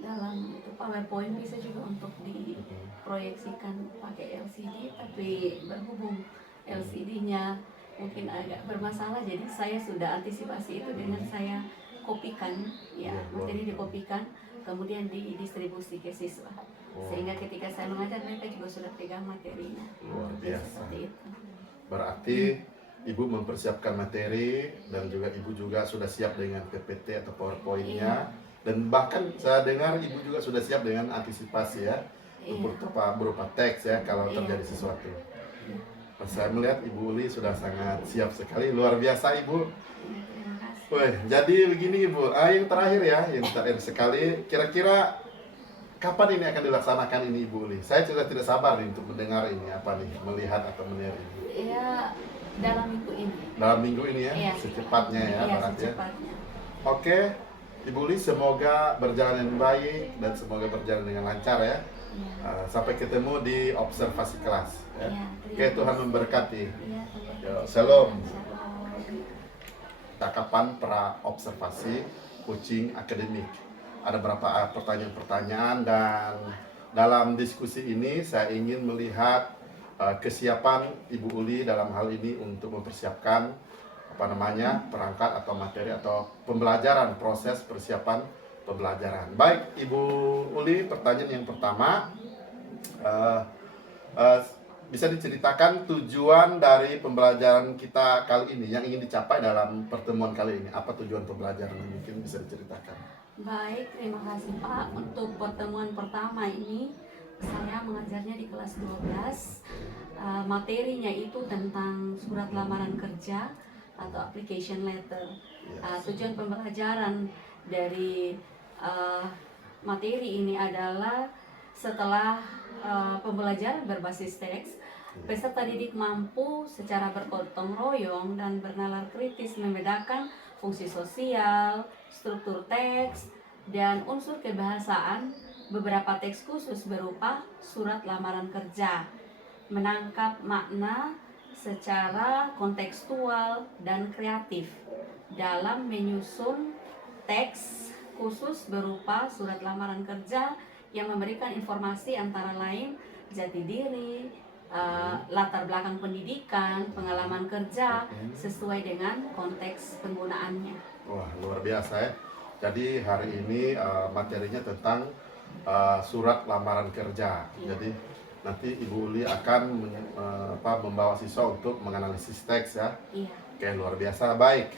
dalam itu PowerPoint, bisa juga untuk diproyeksikan pakai LCD, tapi berhubung LCD-nya mungkin agak bermasalah, jadi saya sudah antisipasi itu dengan saya kopikan ya, materi dikopikan kemudian didistribusi ke siswa, sehingga ketika saya mengajar mereka juga sudah pegang materinya. Luar biasa. Seperti itu. Berarti Ibu mempersiapkan materi dan juga Ibu juga sudah siap dengan PPT atau PowerPoint-nya. Dan bahkan saya dengar Ibu juga sudah siap dengan antisipasi ya, berupa teks ya kalau terjadi sesuatu. Saya melihat Ibu Uli sudah sangat siap sekali, luar biasa Ibu. Terima kasih. Wih, jadi begini Ibu, yang terakhir ya, yang terakhir sekali, kira-kira kapan ini akan dilaksanakan ini Ibu Uli? Saya sudah tidak sabar nih untuk mendengar ini, apa nih, melihat atau melihat ini. Ya, dalam minggu ini. Dalam minggu ini ya, Iya. secepatnya ya, Iya, berarti ya. secepatnya. Oke, Ibu Uli semoga berjalan dengan baik dan semoga berjalan dengan lancar ya. Iya. Sampai ketemu di observasi kelas ya. Iya, Oke, Tuhan memberkati. Iya, Yo, Shalom. Shalom. Tangkapan pra observasi coaching akademik. Ada beberapa pertanyaan-pertanyaan dan dalam diskusi ini saya ingin melihat kesiapan Ibu Uli dalam hal ini untuk mempersiapkan perangkat atau materi atau pembelajaran, proses persiapan pembelajaran. Baik Ibu Uli, pertanyaan yang pertama, bisa diceritakan tujuan dari pembelajaran kita kali ini yang ingin dicapai dalam pertemuan kali ini? Apa tujuan pembelajaran? Mungkin bisa diceritakan. Baik, terima kasih Pak. Untuk pertemuan pertama ini saya mengajarnya di kelas 12. Materinya itu tentang surat lamaran kerja atau application letter. Tujuan pembelajaran dari materi ini adalah setelah pembelajaran berbasis teks, peserta didik mampu secara bergotong royong dan bernalar kritis membedakan fungsi sosial, struktur teks, dan unsur kebahasaan beberapa teks khusus berupa surat lamaran kerja, menangkap makna secara kontekstual dan kreatif dalam menyusun teks khusus berupa surat lamaran kerja yang memberikan informasi antara lain jati diri, latar belakang pendidikan, pengalaman kerja sesuai dengan konteks penggunaannya. Wah, luar biasa ya. Jadi hari ini materinya tentang surat lamaran kerja. Jadi nanti Ibu Uli akan membawa siswa untuk menganalisis teks ya. Iya. Oke, luar biasa. Baik.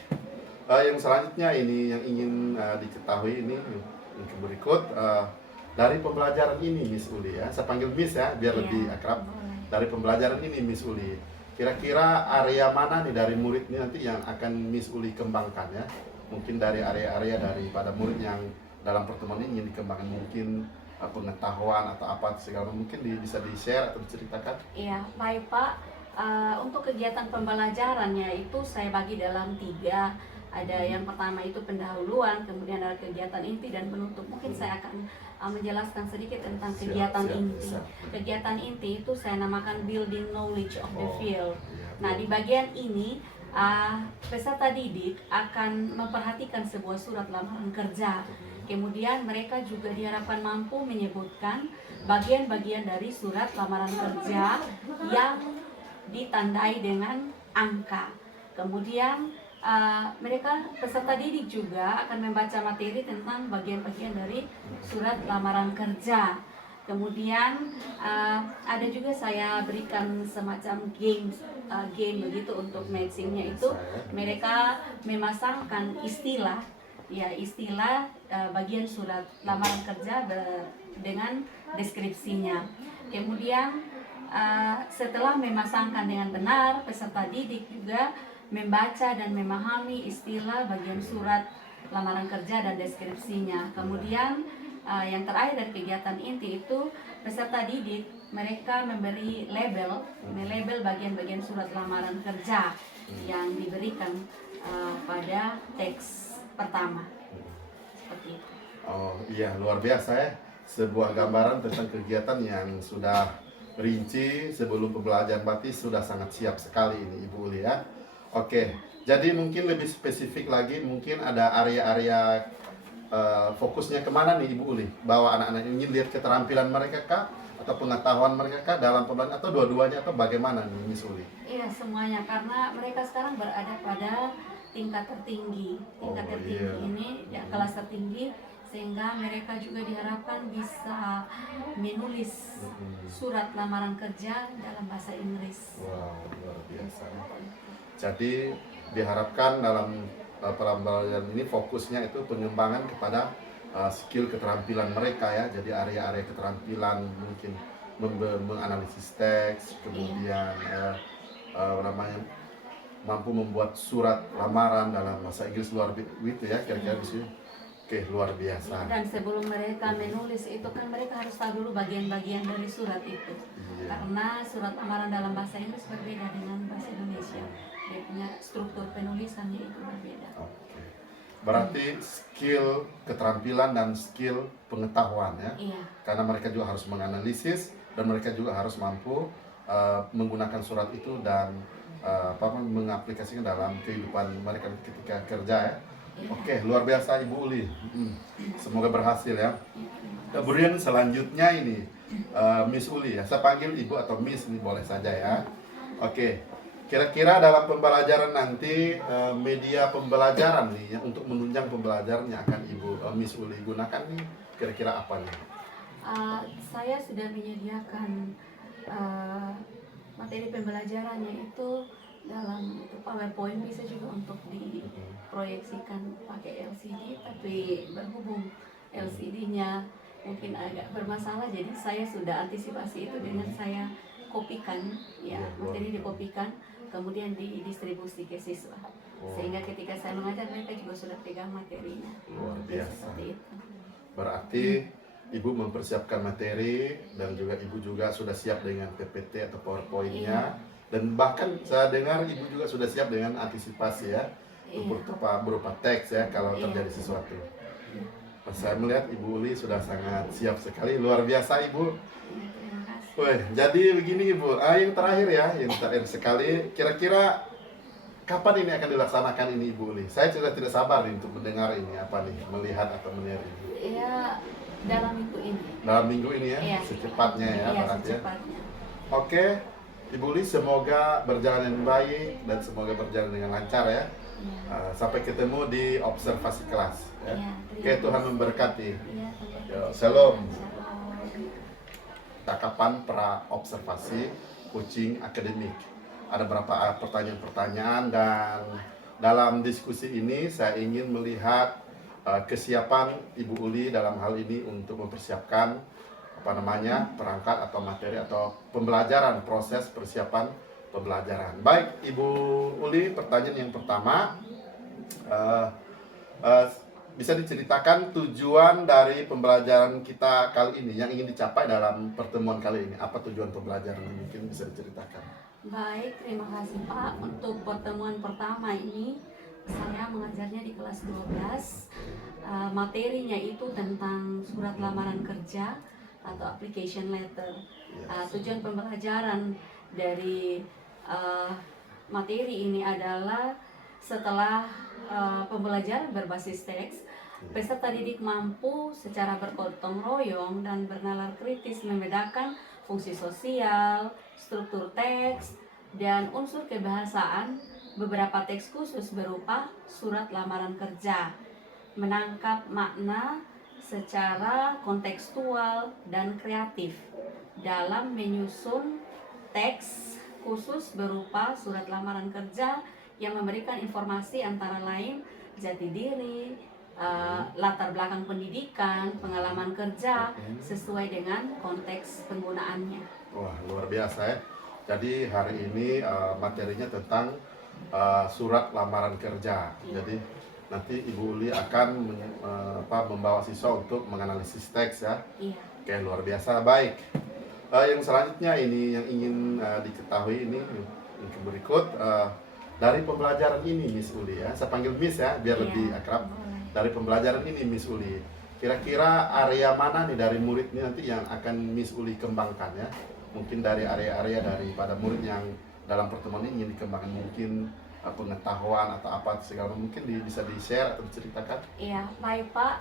Yang selanjutnya ini yang ingin diketahui ini yang berikut dari pembelajaran ini Miss Uli ya. Saya panggil Miss ya biar lebih akrab. Dari pembelajaran ini Miss Uli, kira-kira area mana nih dari murid ini nanti yang akan Miss Uli kembangkan ya? Mungkin dari area-area daripada murid yang dalam pertemuan ini ingin dikembangkan, mungkin pengetahuan atau apa segala mungkin bisa di-share atau diceritakan? Iya, baik Pak. Untuk kegiatan pembelajarannya itu saya bagi dalam 3. Ada yang pertama itu pendahuluan, kemudian ada kegiatan inti dan penutup. Mungkin saya akan menjelaskan sedikit tentang kegiatan inti. Kegiatan inti itu saya namakan building knowledge of the field. Nah, di bagian ini peserta didik akan memperhatikan sebuah surat lamaran kerja. Kemudian mereka juga diharapkan mampu menyebutkan bagian-bagian dari surat lamaran kerja yang ditandai dengan angka. Kemudian mereka peserta didik juga akan membaca materi tentang bagian-bagian dari surat lamaran kerja. Kemudian ada juga saya berikan semacam game begitu untuk matchingnya itu. Mereka memasangkan istilah bagian surat lamaran kerja dengan deskripsinya. Kemudian setelah memasangkan dengan benar, peserta didik juga membaca dan memahami istilah bagian surat lamaran kerja dan deskripsinya. Kemudian yang terakhir dari kegiatan inti itu peserta didik mereka memberi melabel bagian-bagian surat lamaran kerja yang diberikan pada teks pertama. Seperti itu. Oh iya, luar biasa ya. Sebuah gambaran tentang kegiatan yang sudah rinci sebelum pembelajaran berarti sudah sangat siap sekali ini Ibu Uli ya. Oke, jadi mungkin lebih spesifik lagi, mungkin ada area-area fokusnya kemana nih Ibu Uli? Bahwa anak-anak ingin lihat keterampilan mereka kah? Atau pengetahuan mereka kah dalam pembelajaran? Atau dua-duanya? Atau bagaimana nih Miss Uli? Iya, semuanya. Karena mereka sekarang berada pada tingkat tertinggi. Tingkat tertinggi ini ya, kelas tertinggi. Sehingga mereka juga diharapkan bisa menulis surat lamaran kerja dalam bahasa Inggris. Wow, luar biasa. Jadi diharapkan dalam pembelajaran ini fokusnya itu pengembangan kepada skill keterampilan mereka ya. Jadi area-area keterampilan mungkin menganalisis teks, kemudian mampu membuat surat lamaran dalam bahasa Inggris luar biasa ya kira-kira di sini. Oke, luar biasa. Dan sebelum mereka menulis itu kan mereka harus tahu dulu bagian-bagian dari surat itu. Karena surat lamaran dalam bahasa Inggris berbeda dengan bahasa Indonesia. Dia punya struktur penulisannya itu berbeda. Oke. Berarti skill keterampilan dan skill pengetahuan ya. Iya. Karena mereka juga harus menganalisis dan mereka juga harus mampu menggunakan surat itu dan mengaplikasikan dalam kehidupan mereka ketika kerja ya. Oke, luar biasa Ibu Uli. Semoga berhasil ya. Kemudian selanjutnya ini Miss Uli ya. Saya panggil Ibu atau Miss ini boleh saja ya. Oke. Kira-kira dalam pembelajaran nanti media pembelajaran nih ya, untuk menunjang pembelajaran yang akan Ibu Miss Uli gunakan nih kira-kira apa nih? Saya sudah menyediakan materi pembelajarannya itu dalam PowerPoint, bisa juga untuk diproyeksikan pakai LCD, tapi berhubung LCD-nya mungkin agak bermasalah, jadi saya sudah antisipasi itu dengan saya kopikan, ya, Iya, materi dikopikan, kemudian didistribusi ke siswa. Sehingga ketika saya mengajar mereka juga sudah pegang materinya. Luar Jadi biasa. seperti itu. Berarti Ibu mempersiapkan materi dan juga Ibu juga sudah siap dengan PPT atau PowerPoint-nya. Dan bahkan saya dengar Ibu juga sudah siap dengan antisipasi ya, Iya. berupa teks ya kalau Iya. terjadi sesuatu. Saya melihat Ibu Uli sudah sangat siap sekali, luar biasa Ibu. Terima kasih. Weh, jadi begini Ibu, yang terakhir ya, yang terakhir sekali, kira-kira kapan ini akan dilaksanakan ini Ibu Uli? Saya sudah tidak sabar nih untuk mendengar ini, apa nih, melihat atau melihat ini. Ya, dalam minggu ini. Dalam minggu ini ya, Iya. secepatnya ya, Iya, berarti ya. secepatnya. Oke, Ibu Uli semoga berjalan dengan baik dan semoga berjalan dengan lancar ya. Iya. Sampai ketemu di observasi kelas ya. Iya, Oke, Tuhan memberkati. Iya, Yo, shalom. Shalom. Tangkapan pra observasi coaching akademik. Ada beberapa pertanyaan-pertanyaan dan dalam diskusi ini saya ingin melihat kesiapan Ibu Uli dalam hal ini untuk mempersiapkan perangkat atau materi atau pembelajaran, proses persiapan pembelajaran. Baik Ibu Uli, pertanyaan yang pertama, bisa diceritakan tujuan dari pembelajaran kita kali ini yang ingin dicapai dalam pertemuan kali ini? Apa tujuan pembelajaran ini? Mungkin bisa diceritakan. Baik, terima kasih Pak. Untuk pertemuan pertama ini saya mengajarnya di kelas 12. Materinya itu tentang surat lamaran kerja atau application letter. Tujuan pembelajaran dari materi ini adalah setelah pembelajaran berbasis teks, peserta didik mampu secara bergotong royong dan bernalar kritis membedakan fungsi sosial, struktur teks, dan unsur kebahasaan beberapa teks khusus berupa surat lamaran kerja, menangkap makna secara kontekstual dan kreatif dalam menyusun teks khusus berupa surat lamaran kerja yang memberikan informasi antara lain jati diri, latar belakang pendidikan, pengalaman kerja sesuai dengan konteks penggunaannya. Wah, luar biasa ya. Jadi hari ini materinya tentang surat lamaran kerja. Jadi nanti Ibu Uli akan membawa siswa untuk menganalisis teks ya. Iya. Oke, luar biasa. Baik. Yang selanjutnya ini yang ingin diketahui ini yang berikut dari pembelajaran ini Miss Uli ya. Saya panggil Miss ya biar lebih akrab. Dari pembelajaran ini Miss Uli, kira-kira area mana nih dari murid ini nanti yang akan Miss Uli kembangkan ya? Mungkin dari area-area daripada murid yang dalam pertemuan ini ingin dikembangkan, mungkin pengetahuan atau apa segala mungkin bisa di-share atau diceritakan. Iya, baik Pak.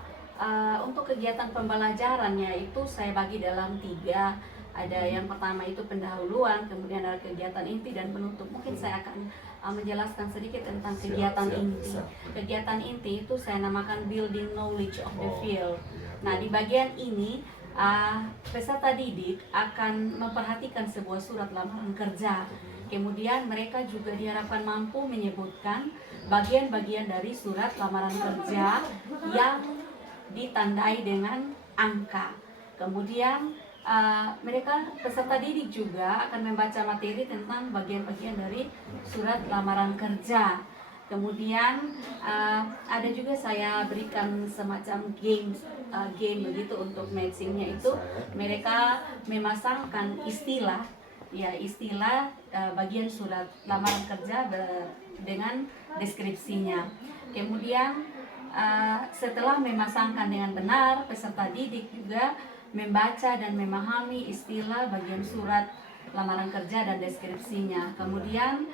Untuk kegiatan pembelajarannya itu saya bagi dalam 3. Ada yang pertama itu pendahuluan, kemudian ada kegiatan inti dan penutup. Mungkin saya akan menjelaskan sedikit tentang kegiatan inti. Kegiatan inti itu saya namakan building knowledge of the field. Nah, di bagian ini peserta didik akan memperhatikan sebuah surat lamaran kerja. Kemudian mereka juga diharapkan mampu menyebutkan bagian-bagian dari surat lamaran kerja yang ditandai dengan angka. Kemudian mereka peserta didik juga akan membaca materi tentang bagian-bagian dari surat lamaran kerja. Kemudian ada juga saya berikan semacam game begitu untuk matchingnya itu. Mereka memasangkan istilah bagian surat lamaran kerja dengan deskripsinya. Kemudian setelah memasangkan dengan benar, peserta didik juga membaca dan memahami istilah bagian surat lamaran kerja dan deskripsinya. Kemudian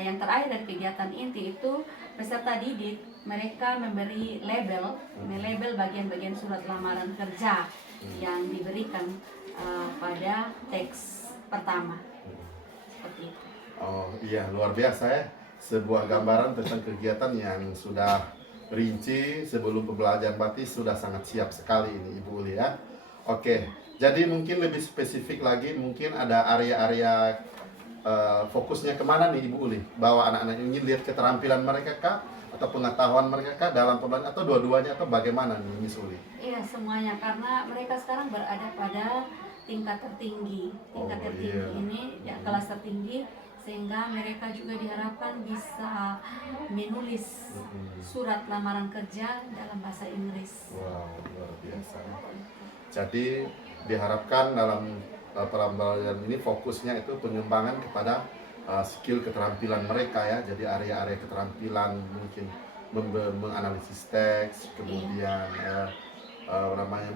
yang terakhir dari kegiatan inti itu peserta didik mereka memberi melabel bagian-bagian surat lamaran kerja yang diberikan pada teks pertama. Seperti itu. Oh iya, luar biasa ya. Sebuah gambaran tentang kegiatan yang sudah rinci sebelum pembelajaran berarti sudah sangat siap sekali ini Ibu Uli ya. Oke, jadi mungkin lebih spesifik lagi, mungkin ada area-area fokusnya kemana nih Ibu Uli? Bahwa anak-anak ingin lihat keterampilan mereka kah? Atau atau pengetahuan mereka dalam pembelajaran atau dua-duanya atau bagaimana nih Miss Uli? Iya, semuanya, karena mereka sekarang berada pada tingkat tertinggi. Tingkat Oh, tertinggi iya. ini ya, kelas tertinggi, sehingga mereka juga diharapkan bisa menulis surat lamaran kerja dalam bahasa Inggris. Wow, luar biasa. Jadi diharapkan dalam pembelajaran ini fokusnya itu pengembangan kepada skill keterampilan mereka ya. Jadi area-area keterampilan mungkin menganalisis teks, kemudian namanya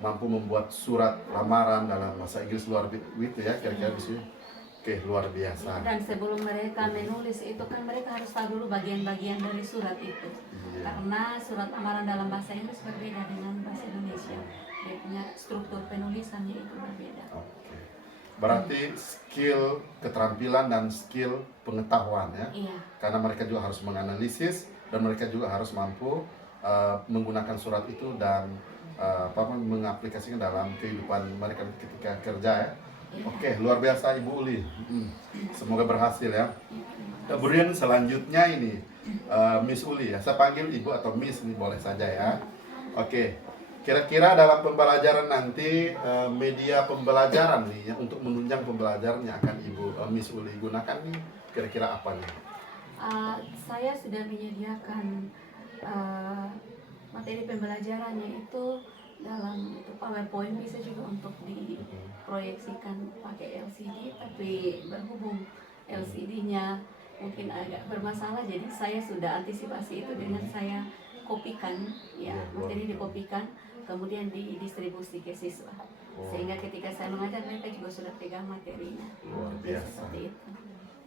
mampu membuat surat lamaran dalam bahasa Inggris luar itu ya kira-kira di sini. Oke, luar biasa. Dan sebelum mereka menulis itu kan mereka harus tahu dulu bagian-bagian dari surat itu. Iya. Karena surat lamaran dalam bahasa Inggris berbeda dengan bahasa Indonesia. Dia punya struktur penulisannya itu berbeda. Oke. Berarti skill keterampilan dan skill pengetahuan ya. Iya. Karena mereka juga harus menganalisis dan mereka juga harus mampu menggunakan surat itu dan mengaplikasikan dalam kehidupan mereka ketika kerja ya. Oke, luar biasa Ibu Uli. Semoga berhasil ya. Kemudian selanjutnya ini Miss Uli ya. Saya panggil Ibu atau Miss ini boleh saja ya. Oke. Kira-kira dalam pembelajaran nanti media pembelajaran nih ya, untuk menunjang pembelajarannya akan Ibu Miss Uli gunakan nih kira-kira apa nih? Saya sudah menyediakan materi pembelajarannya itu dalam itu PowerPoint, bisa juga untuk diproyeksikan pakai LCD, tapi berhubung LCD-nya mungkin agak bermasalah, jadi saya sudah antisipasi itu dengan saya kopikan ya, materi dikopikan kemudian didistribusi ke siswa, sehingga ketika saya mengajar mereka juga sudah pegang materinya. Luar biasa. Seperti itu.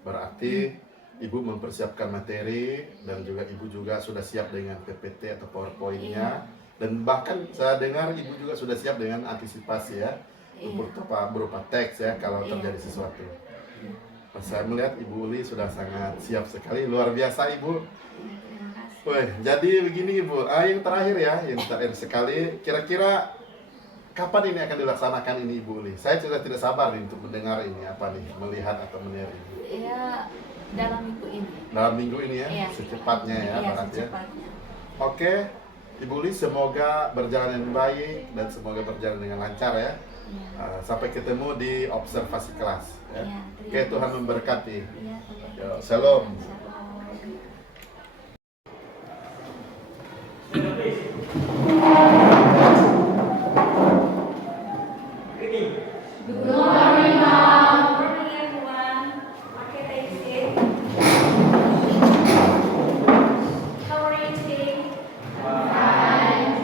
Berarti Ibu mempersiapkan materi dan juga Ibu juga sudah siap dengan PPT atau PowerPoint-nya. Dan bahkan saya dengar Ibu juga sudah siap dengan antisipasi ya, berupa teks ya kalau terjadi sesuatu. Saya melihat Ibu Uli sudah sangat siap sekali, luar biasa Ibu. Terima kasih. Wih, jadi begini Ibu, yang terakhir ya, yang terakhir sekali, kira-kira kapan ini akan dilaksanakan ini Ibu Uli? Saya sudah tidak sabar nih untuk mendengar ini apa nih, melihat atau melihat ini. Ya, dalam minggu ini. Dalam minggu ini ya, Iya. secepatnya ya, Iya, berarti ya. secepatnya. Oke, Ibu Uli semoga berjalan dengan baik dan semoga berjalan dengan lancar ya. Iya. Sampai ketemu di observasi kelas. Ya. Iya, Oke, Tuhan memberkati. Iya, Tuhan. Yo, shalom. Good morning, everyone. Okay, take a seat. How are you today? I'm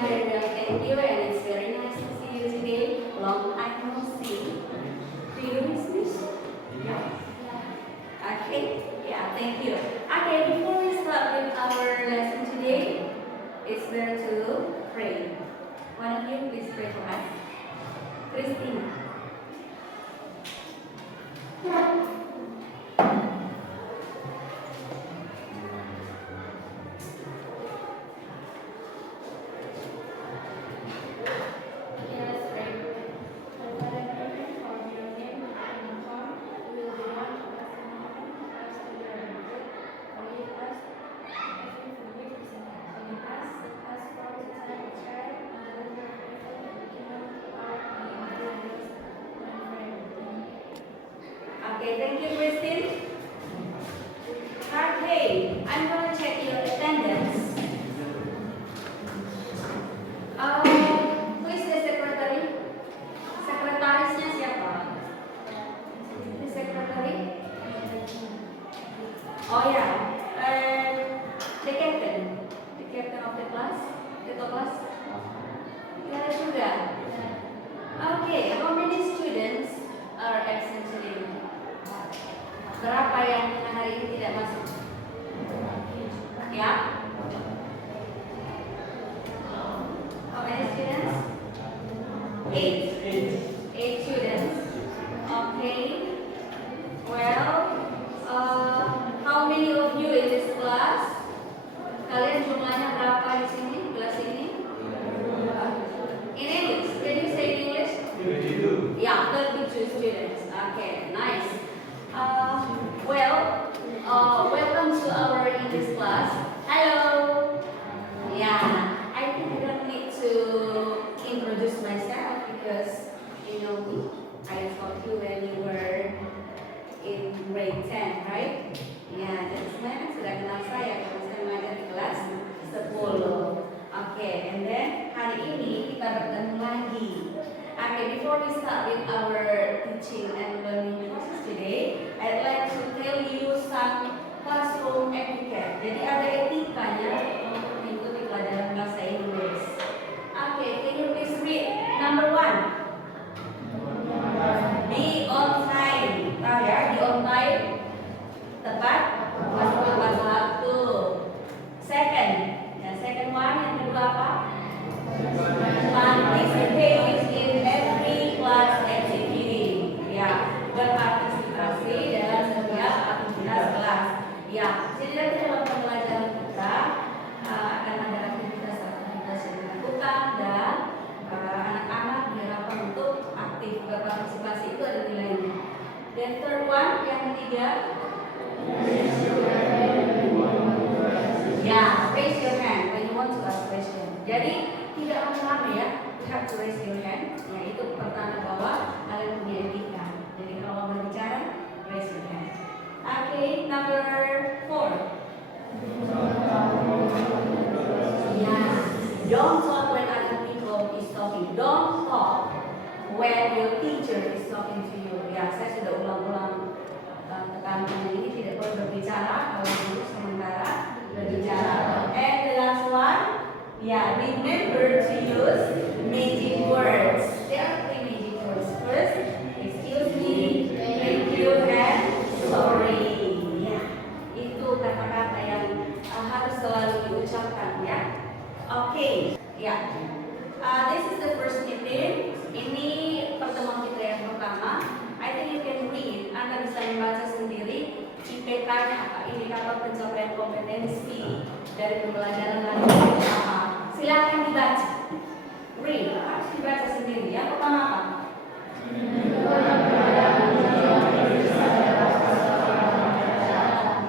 very well, thank you, and it's very nice to see you today. Long time no see. Do you miss this? Yeah. Okay. Yeah, thank you. Okay, before we start with our lesson today, it's better to pray. One of you, please pray for us. Christina. Yes, pray. Father, pray for your name and come. You will be one of us in heaven. Us to your good. Forgive us everything from which we sin. Forgive us for the time of trial, and deliver us from evil. The kingdom, power, and the glory, and forever. Okay, thank you, Christine. Okay, I'm going to check your attendance. Who is the secretary? Sekretarisnya siapa? The secretary? Oh ya, the captain of the class, ketua kelas. Ada juga. Okay, how many students are absent today? Berapa yang hari ini tidak masuk? Ya? How many students? 8 students. Okay. Well, how many of you in this class? Kalian jumlahnya berapa di sini? Kelas ini? In English? Can you say in English? 32. Yeah, 32 students. Okay, nice. Welcome to our bertemu lagi. Okay, before we start with our teaching and learning process today, I'd like to tell you some classroom etiquette. Jadi ada etikanya untuk mengikuti pelajaran bahasa Inggris. Okay, can you please read number 1? Be on time. Tahu ya, be on time. Tepat masuk tepat waktu. Second, ya second one yang kedua apa? Participate in every class activity. Ya, berpartisipasi dalam setiap aktivitas kelas. Ya, jadi nanti dalam pembelajaran kita akan ada aktivitas-aktivitas yang dilakukan dan anak-anak diharapkan untuk aktif berpartisipasi, itu ada nilainya. Dan third one, yang ketiga, ya, raise your hand when you want to ask question. Jadi tidak rame-rame ya, you have to raise your hand. Ya, itu pertanda bahwa kalian punya etika. Jadi kalau berbicara, raise your hand. Okay, number 4. Ya, don't talk when other people is talking. Don't talk when your teacher is talking to you. Ya, saya sudah ulang-ulang tekankan ini, tidak boleh berbicara kalau guru sementara berbicara. And the last one, ya, remember to use magic words. There are 3 magic words. First, excuse me, thank you, and sorry. Ya, itu kata-kata yang harus selalu diucapkan ya. Oke, ya. This is the first meeting. Ini pertemuan kita yang pertama. I think you can read. Anda bisa membaca sendiri IPK-nya apa, indikator pencapaian kompetensi dari pembelajaran hari ini apa. Silakan dibaca. Read, harus dibaca sendiri. Yang pertama apa?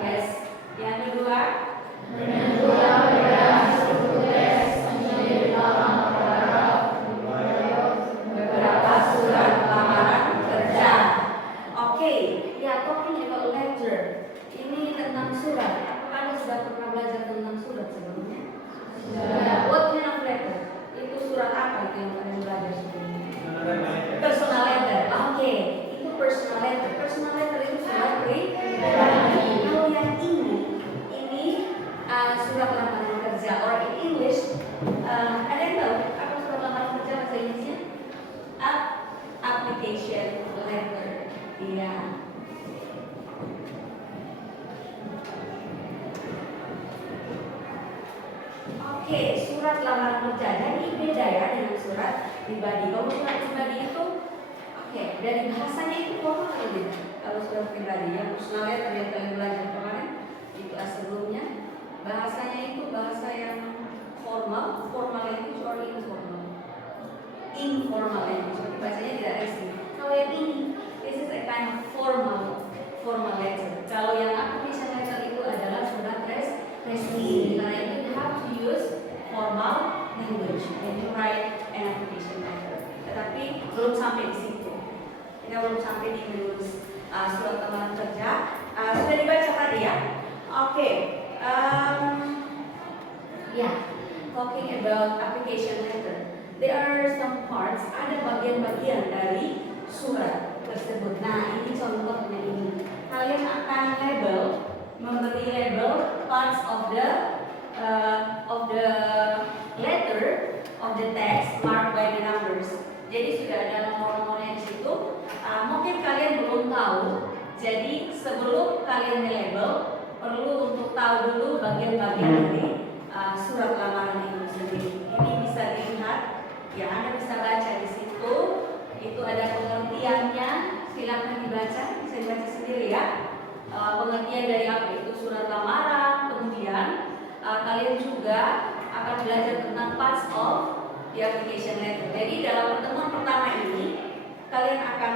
Yes. Yang kedua? Beberapa surat lamaran kerja. Oke, ya, talking about letter. Ini tentang surat. Apakah Anda sudah pernah belajar tentang surat sebelumnya? What kind of letter? Itu surat apa itu yang kalian belajar sebelumnya? Personal letter. Oke, itu personal letter. Personal letter itu surat pribadi. Kalau yang ini surat lamaran kerja. Or in English, ada yang tahu apa surat lamaran kerja bahasa Inggrisnya? Application letter. Iya. Oke, surat lamaran kerja. Dan ini beda ya dengan surat pribadi. Kalau surat pribadi itu, oke, dari bahasanya itu formal atau tidak? Kalau surat pribadi ya, personal letter yang kalian belajar kemarin itu sebelumnya, bahasanya itu bahasa yang formal, formal language or informal? Informal language, jadi bahasanya tidak resmi. Kalau yang ini, this is a kind of formal letter. Kalau yang application letter itu adalah surat resmi. Karena itu you have to use formal language when you write an application letter. Tetapi belum sampai di situ. Kita belum sampai di menulis surat lamaran kerja. Sudah dibaca tadi ya? Oke. Yeah, talking about application letter. There are some parts, ada bagian-bagian dari surat tersebut. Nah, ini contohnya ini. Kalian akan memberi label parts of the letter of the text marked by the numbers. Jadi sudah ada nomor-nomornya di situ. Mungkin kalian belum tahu. Jadi sebelum kalian label, perlu untuk tahu dulu bagian-bagian dari surat lamaran itu sendiri. Ini bisa dilihat. Ya, Anda bisa baca di situ. Itu ada pengertiannya. Silakan dibaca, bisa dibaca sendiri ya. Pengertian dari apa itu surat lamaran. Kemudian kalian juga akan belajar tentang parts of the application letter. Jadi dalam pertemuan pertama ini kalian akan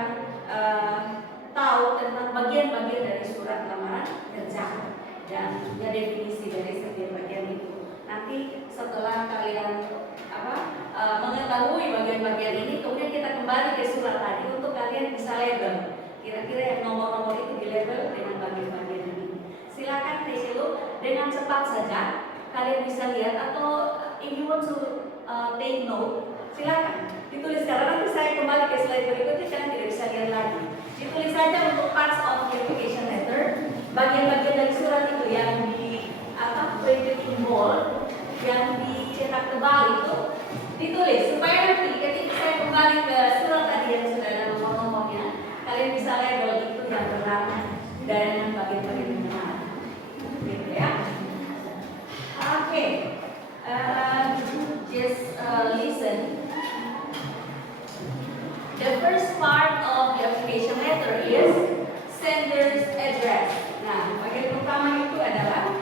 tahu tentang bagian-bagian dari surat lamaran kerja dan juga definisi dari setiap bagian itu. Nanti setelah kalian mengetahui bagian-bagian ini, kemudian kita kembali ke surat tadi untuk kalian bisa label. Kira-kira yang nomor-nomor itu di label dengan bagian-bagian ini. Silakan take a look dengan cepat saja. Kalian bisa lihat atau if you want to take note, Silakan ditulis, karena nanti saya kembali ke slide berikutnya, kalian tidak bisa lihat lagi. Ditulis saja untuk parts of the application letter, bagian-bagian dari surat itu yang di printed in bold, yang dicetak tebal itu ditulis supaya nanti ketika saya kembali ke surat tadi yang sudah ada nomor-nomornya, kalian bisa label itu yang berwarna dan bagian-bagian yang mana, gitu ya. Oke, just listen. The first part of the application letter is sender's address. Nah, bagian pertama itu adalah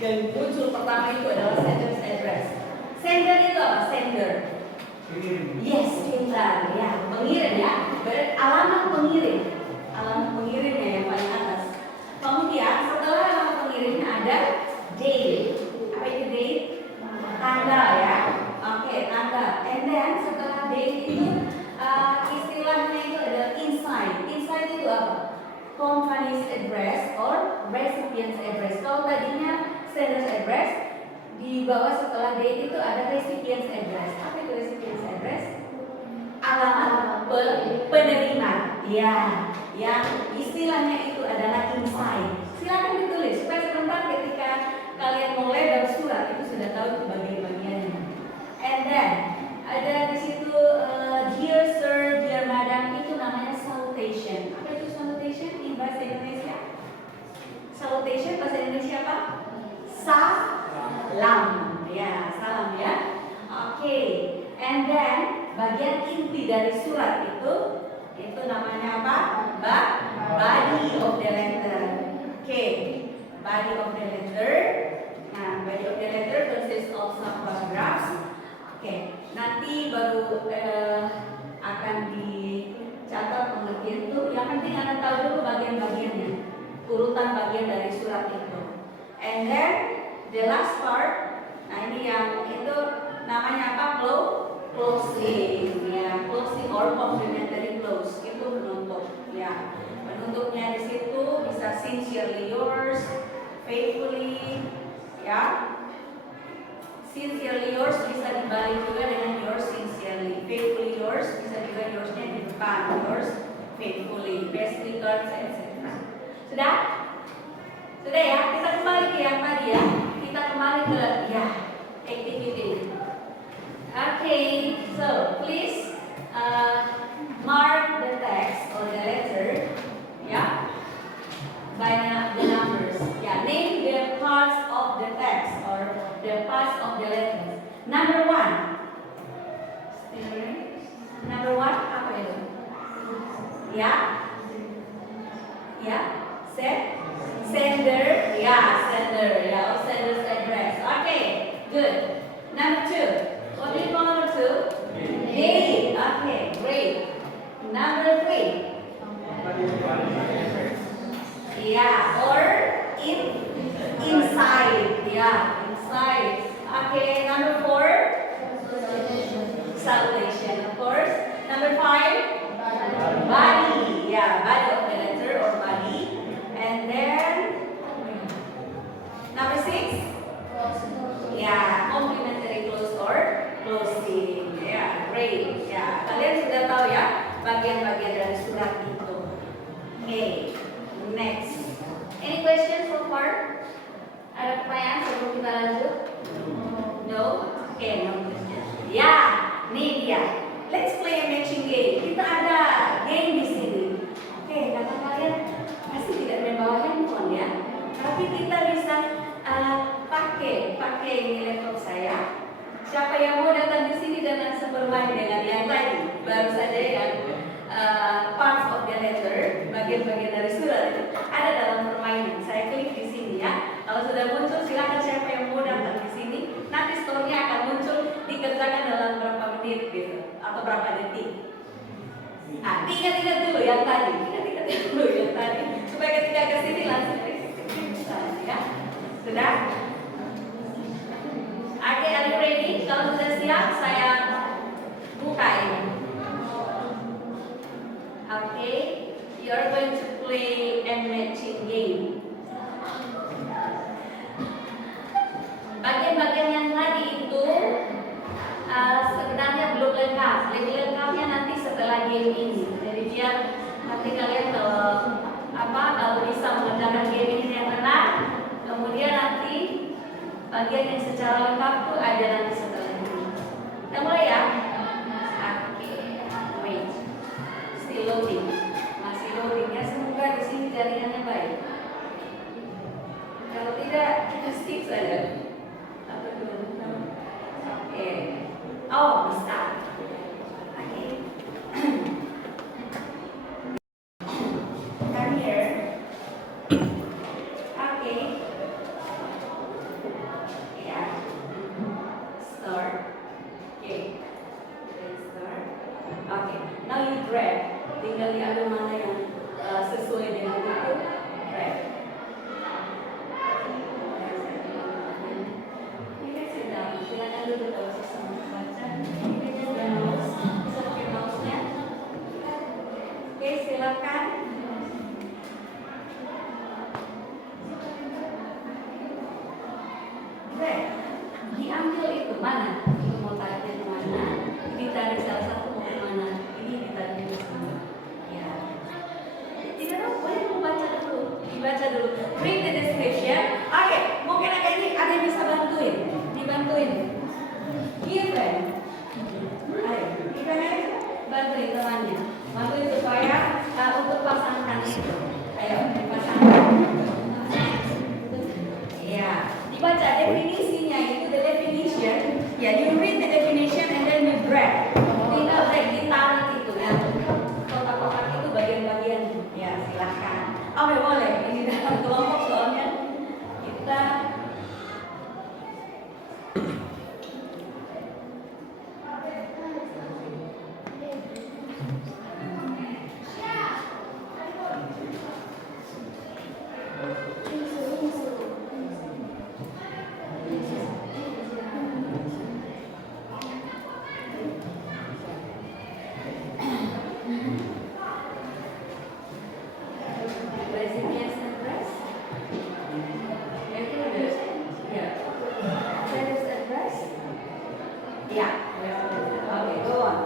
yang muncul pertama itu adalah sender's address. Sender itu apa? Sender. Yes, pintar ya. Pengirim ya. Alamat pengirim. Alamat pengirimnya yang paling atas. Kemudian setelah alamat pengirimnya ada date. Apa itu date? Tanggal ya. Oke, tanggal. And then setelah date itu istilahnya itu adalah inside. Inside itu apa? Company's address or recipient's address. Kalau tadinya sender's address, di bawah setelah date itu ada recipient's address. Apa itu recipient's address? Alamat penerima. Ya, yang istilahnya itu adalah inside. Silakan ditulis supaya sebentar ketika kalian mau label surat itu sudah tahu itu bagian-bagiannya. And then ada di situ dear sir, dear madam, itu namanya salutation. Apa itu salutation in bahasa Indonesia? Salutation bahasa Indonesia apa? Salam. Ya, salam ya. Oke. And then bagian inti dari surat itu namanya apa? Body of the letter. Oke. Body of the letter. Nah, body of the letter consists of some paragraphs. Oke, nanti baru akan dicatat pengertian itu. Yang penting Anda tahu dulu bagian-bagiannya, urutan bagian dari surat itu. And then the last part, nah ini yang itu namanya apa? Closing, ya, closing or complimentary close itu penutup, ya. Penutupnya di situ bisa sincerely yours, faithfully, ya. Sincerely yours bisa dibalik juga dengan yours sincerely. Faithfully yours bisa juga yoursnya di depan, yours faithfully, best regards, etc. Sudah? Sudah ya? Kita kembali ke yang tadi ya. Kita kembali ke ya activity. Okay, so please mark the text or the letter, yeah, by the numbers. Yeah, name the parts of the text or the parts of the letters. Number one. Number one apa itu? Ya, ya, sender, ya, sender, ya, or sender's address. Okay, good. Number two. What do you call number two? Date. Okay, great. Number three. Yeah, or inside. Yeah, inside. Okay, number four. Salutation, of course. Number five. Body. Yeah, body of the letter or body. And then number six. Yeah, complimentary close or closing. Yeah, great. Yeah, kalian sudah tahu ya bagian-bagian dari surat itu. Okay, next. Any questions so far? Ada pertanyaan sebelum kita lanjut? No? Okay, no questions. Ya, nih dia. Let's play a matching game. Kita ada game di sini. Oke, kata kalian pasti tidak membawa handphone ya. Tapi kita bisa pakai ini laptop saya. Siapa yang mau datang di sini dan langsung bermain dengan yang tadi? Baru saja yang parts of the letter, bagian-bagian dari surat itu ada dalam permainan. Saya klik di sini ya. Kalau sudah muncul, silakan siapa yang mau datang di sini. Nanti store-nya akan muncul, dikerjakan dalam berapa menit gitu atau berapa detik. Nah, ingat-ingat dulu yang tadi, ingat-ingat dulu yang tadi supaya ketika ke sini langsung ya. Sudah? Oke, are you ready? Kalau sudah siap, saya buka ini. Okay, you are going to play a matching game. Bagian-bagian yang tadi itu sebenarnya belum game ini. Jadi biar nanti kalian kalau bisa mengerjakan game ini dengan benar, kemudian nanti bagian yang secara lengkap tuh ada nanti setelah ini. Kita mulai ya. Oke, wait, still loading, masih loading ya. Semoga di sini jaringannya baik. Kalau tidak, kita skip saja. Oke. Oh, bisa. Oke. Come here. Oke. Ya. Start. Oke. Start. Oke. Now you drag. Tinggal diambil mana yang sesuai dengan itu. Drag. Silakan dulu kalau susah membaca. Ini sudah mouse, bisa pakai mouse-nya. Oke, silakan. Oke, diambil itu mana? Itu mau tariknya kemana? Ditarik salah satu mau kemana? Ini ditariknya ke sana. Ya. Tidak tahu, boleh membaca dulu. Dibaca dulu. Read the description. Oke, mungkin ada yang bisa bantuin. Dibantuin. Given. Ayo, given aja. Bantuin temannya. Bantuin supaya untuk pasangkan itu. Ayo, dipasangkan. Ya, dibaca definisinya itu the definition. Ya, you read the definition and then you drag. Tinggal drag, ditarik itu kan. Kotak-kotak itu bagian-bagian. Ya, silahkan. Oke, boleh. Ini dalam kelompok soalnya kita recipients address. Itu ada. Ya. Sales address. Ya. Oke, go on.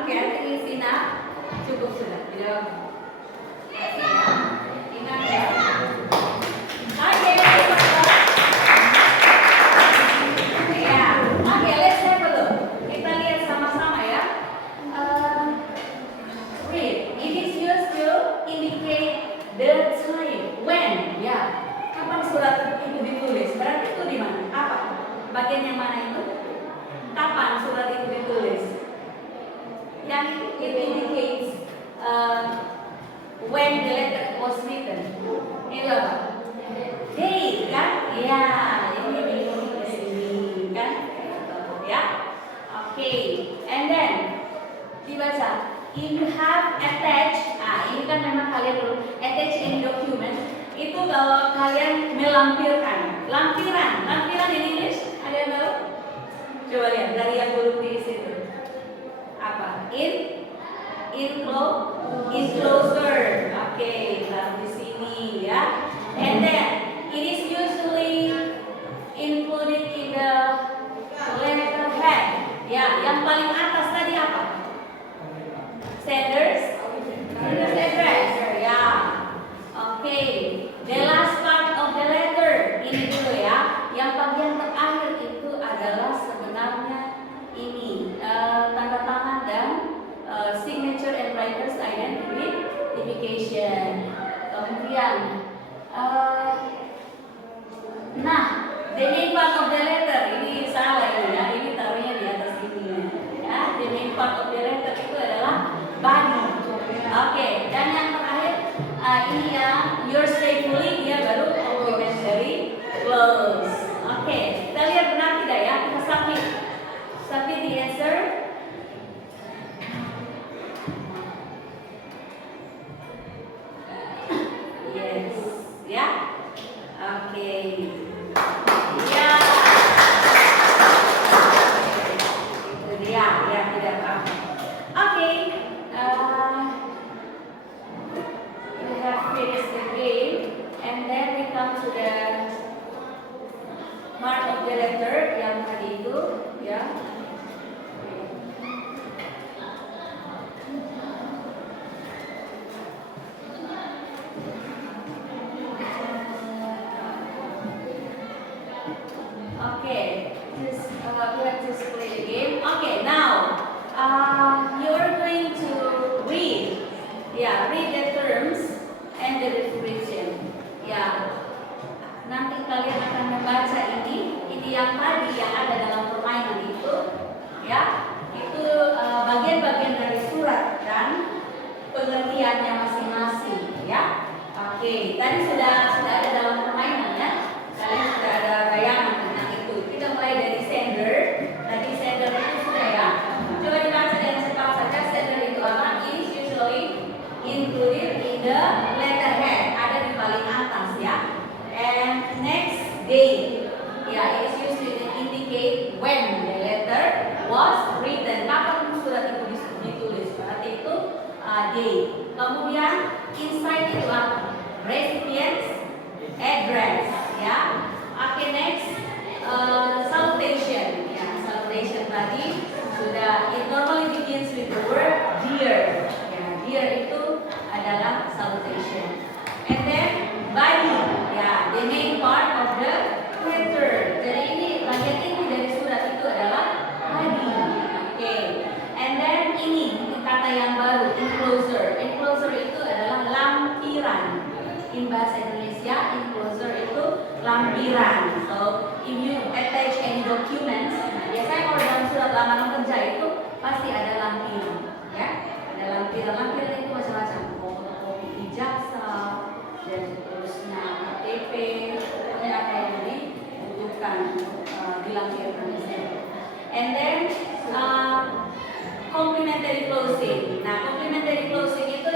Oke, artinya Sina cukup sudah. Tidak. Ingat ya. Oke, ya. Oke, let's have a look. Kita lihat sama-sama ya. Read. It is used to indicate the time when. Ya. Kapan surat itu ditulis? Berarti itu di mana? Apa? Bagian yang mana itu? Kapan surat itu ditulis? Yang it indicates when the letter was written. Ini apa? Date kan? Ya, ini di sini kan? Ya. Oke. And then dibaca. If you have attached, ini kan memang kalian perlu attach any document. Itu kalau kalian melampirkan, lampiran in English, ada yang tahu? Coba lihat dari yang belum di situ. Apa? Enclosure. Oke, taruh di sini ya. And then it is usually included in the letter head. Ya, yang paling atas tadi apa? Sender's address. Ya. Oke. The last part of the letter ini dulu ya. Yang bagian terakhir itu adalah sebenarnya ini tanda tangan dan part of the letter itu adalah body. Oke, dan yang terakhir ini ya, yours faithfully, dia baru complimentary close. Oke, kita lihat benar tidak ya? Kita submit the answer. Yes, ya. Oke. Ya. Itu dia, ya tidak apa. Oke. We have finished the game, and then we come to the mark of the letter yang tadi itu, ya. Okay, let's play the game. Okay, now you are going to read, read the terms and the description. Nanti kalian akan membaca ini yang tadi yang ada dalam permainan itu, itu bagian-bagian dari surat dan pengertiannya masing-masing, Oke, tadi sudah ada dalam permainan ya. Kalian sudah ada bayangan tentang itu. Kita mulai dari sender. Tadi sender itu sudah ya. Coba dibaca dengan cepat saja. Sender itu apa? Is usually included in the letterhead. Ada di paling atas ya. And next date. It is used to indicate when the letter was written. Kapan surat itu ditulis? Berarti itu date. Kemudian inside itu apa? Recipients, address. Okay, next salutation. Salutation tadi sudah. It normally begins with the word dear. Dear itu adalah salutation. And then body. The main part of the letter. Jadi ini bagian ini dari surat itu adalah body. Okay. And then ini kata yang baru, enclosure. Enclosure itu adalah lampiran. In bahasa Indonesia, enclosure itu lampiran. So, if you attach any documents, biasanya kalau dalam surat lamaran kerja itu pasti ada lampiran, Ada lampiran. Lampiran itu macam-macam, fotokopi ijazah dan seterusnya, KTP, pokoknya apa yang dibutuhkan dilampirkan di sini. And then complimentary closing. Nah, complimentary closing itu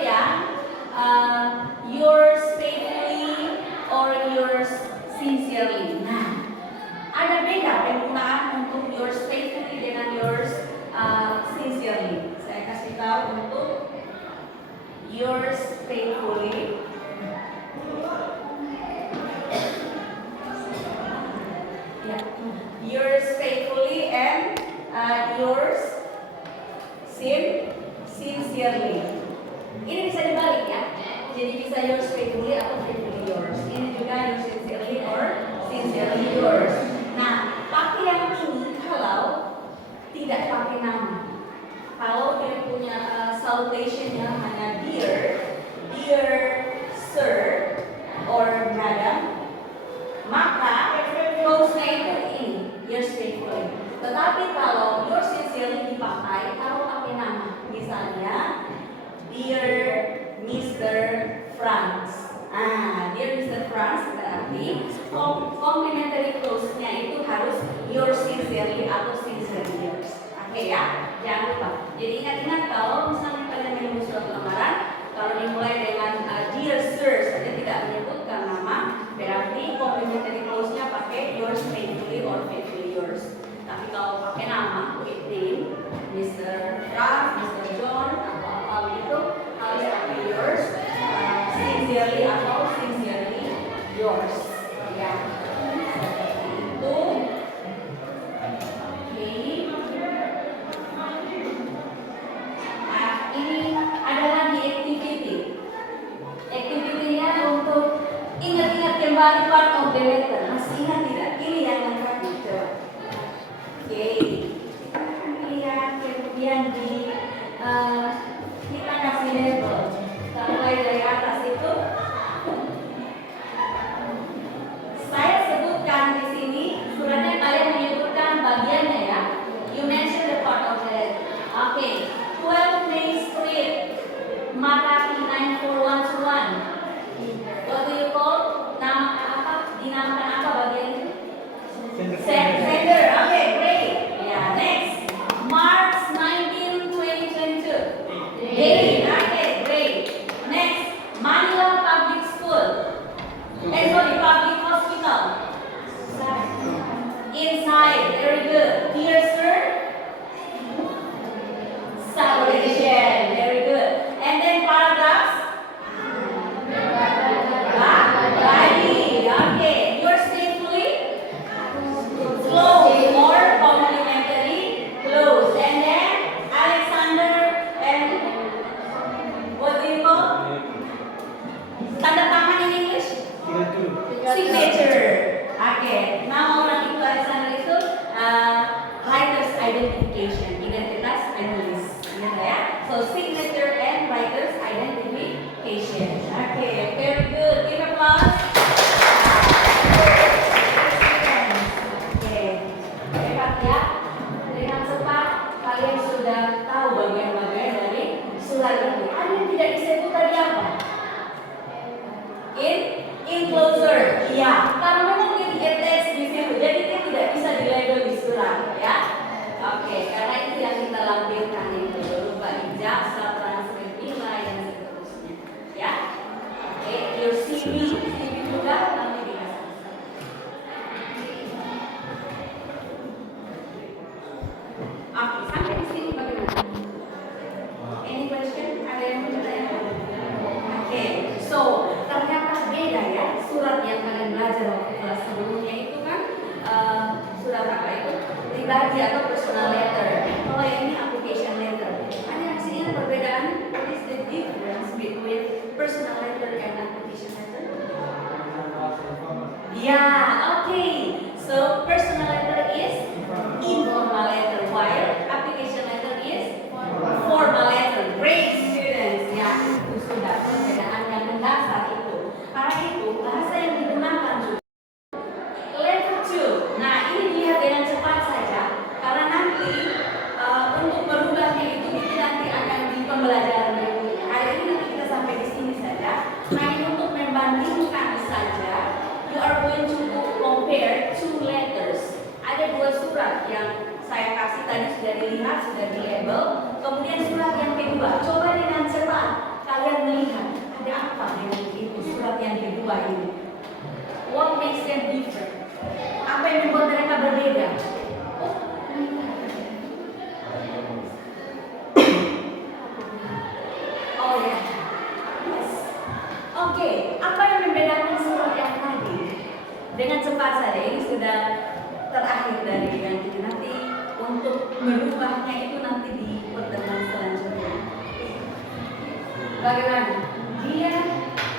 yours faithfully or yours sincerely. Nah, ada beda penggunaan untuk yours faithfully dengan yours sincerely. Saya kasih tahu untuk yours faithfully. Yours faithfully and yours sincerely. Ini bisa dibalik ya. Jadi bisa yours faithfully atau faithfully yours. Ini juga yours sincerely or sincerely yours. Nah, pakai yang ini kalau tidak pakai nama. Kalau dia punya salutationnya hanya dear sir or madam, maka close-nya itu ini yours faithfully. Tetapi kalau yours sincerely dipakai kalau pakai nama, misalnya dear Mr. Franz. Dear Mr. Franz berarti complimentary close-nya itu harus yours sincerely atau sincerely yours. Oke ya, jangan lupa. Jadi ingat-ingat kalau misalnya kalian menulis surat lamaran, kalau dimulai dengan dear sir saja tidak menyebutkan nama, berarti complimentary close-nya pakai yours faithfully or faithfully yours. Tapi kalau pakai nama, with name, Mr. Franz, Mr. John, atau itu harus pakai yours sincerely atau sincerely yours. Ya, seperti itu. Oke. identification, identitas penulis, gitu ya. So signature and writer's identification. Okay, very good. Give applause. Oke, hebat ya. Dengan cepat kalian sudah tahu bagian-bagian dari surat ini. Ada yang tidak disebut tadi apa? Enclosure, ya, karena memang dia di-attach di situ, jadi dia tidak bisa dilabel di surat, ya. Oke, karena itu yang kita lampirkan itu berupa ijazah, transkrip nilai dan seterusnya, ya. Oke, your CV juga nanti dikasih. Oke, sampai di sini bagaimana? Any question? Ada yang mau bertanya? Oke, so ternyata beda ya surat yang kalian belajar waktu kelas sebelumnya itu kan surat apa itu? Pribadi atau personal letter. Kalau yang ini application letter. Ada yang sini perbedaan? What is the difference between personal letter and application letter? Ya, oke. So personal letter is informal letter, while application letter is formal letter. Great students, ya itu sudah perbedaan yang mendasar itu. Karena itu bahasa yang digunakan juga letter 2. Nah ini dilihat dengan cepat saja, karena nanti untuk merubahnya itu nanti akan di pembelajaran berikutnya. Hari ini nanti kita sampai di sini saja. Nah ini untuk membandingkan saja, you are going to compare two letters. Ada dua surat yang saya kasih tadi sudah dilihat, sudah di-label. Kemudian surat yang kedua, coba dengan cepat kalian melihat ada apa dengan itu surat yang kedua ini. What makes them different? Apa yang membuat mereka berbeda? Oh ya, yes. Oke, apa yang membedakan surat yang tadi? Dengan cepat saja, ini sudah terakhir dari yang ini. Nanti untuk merubahnya itu nanti di pertemuan selanjutnya. Bagaimana? Dia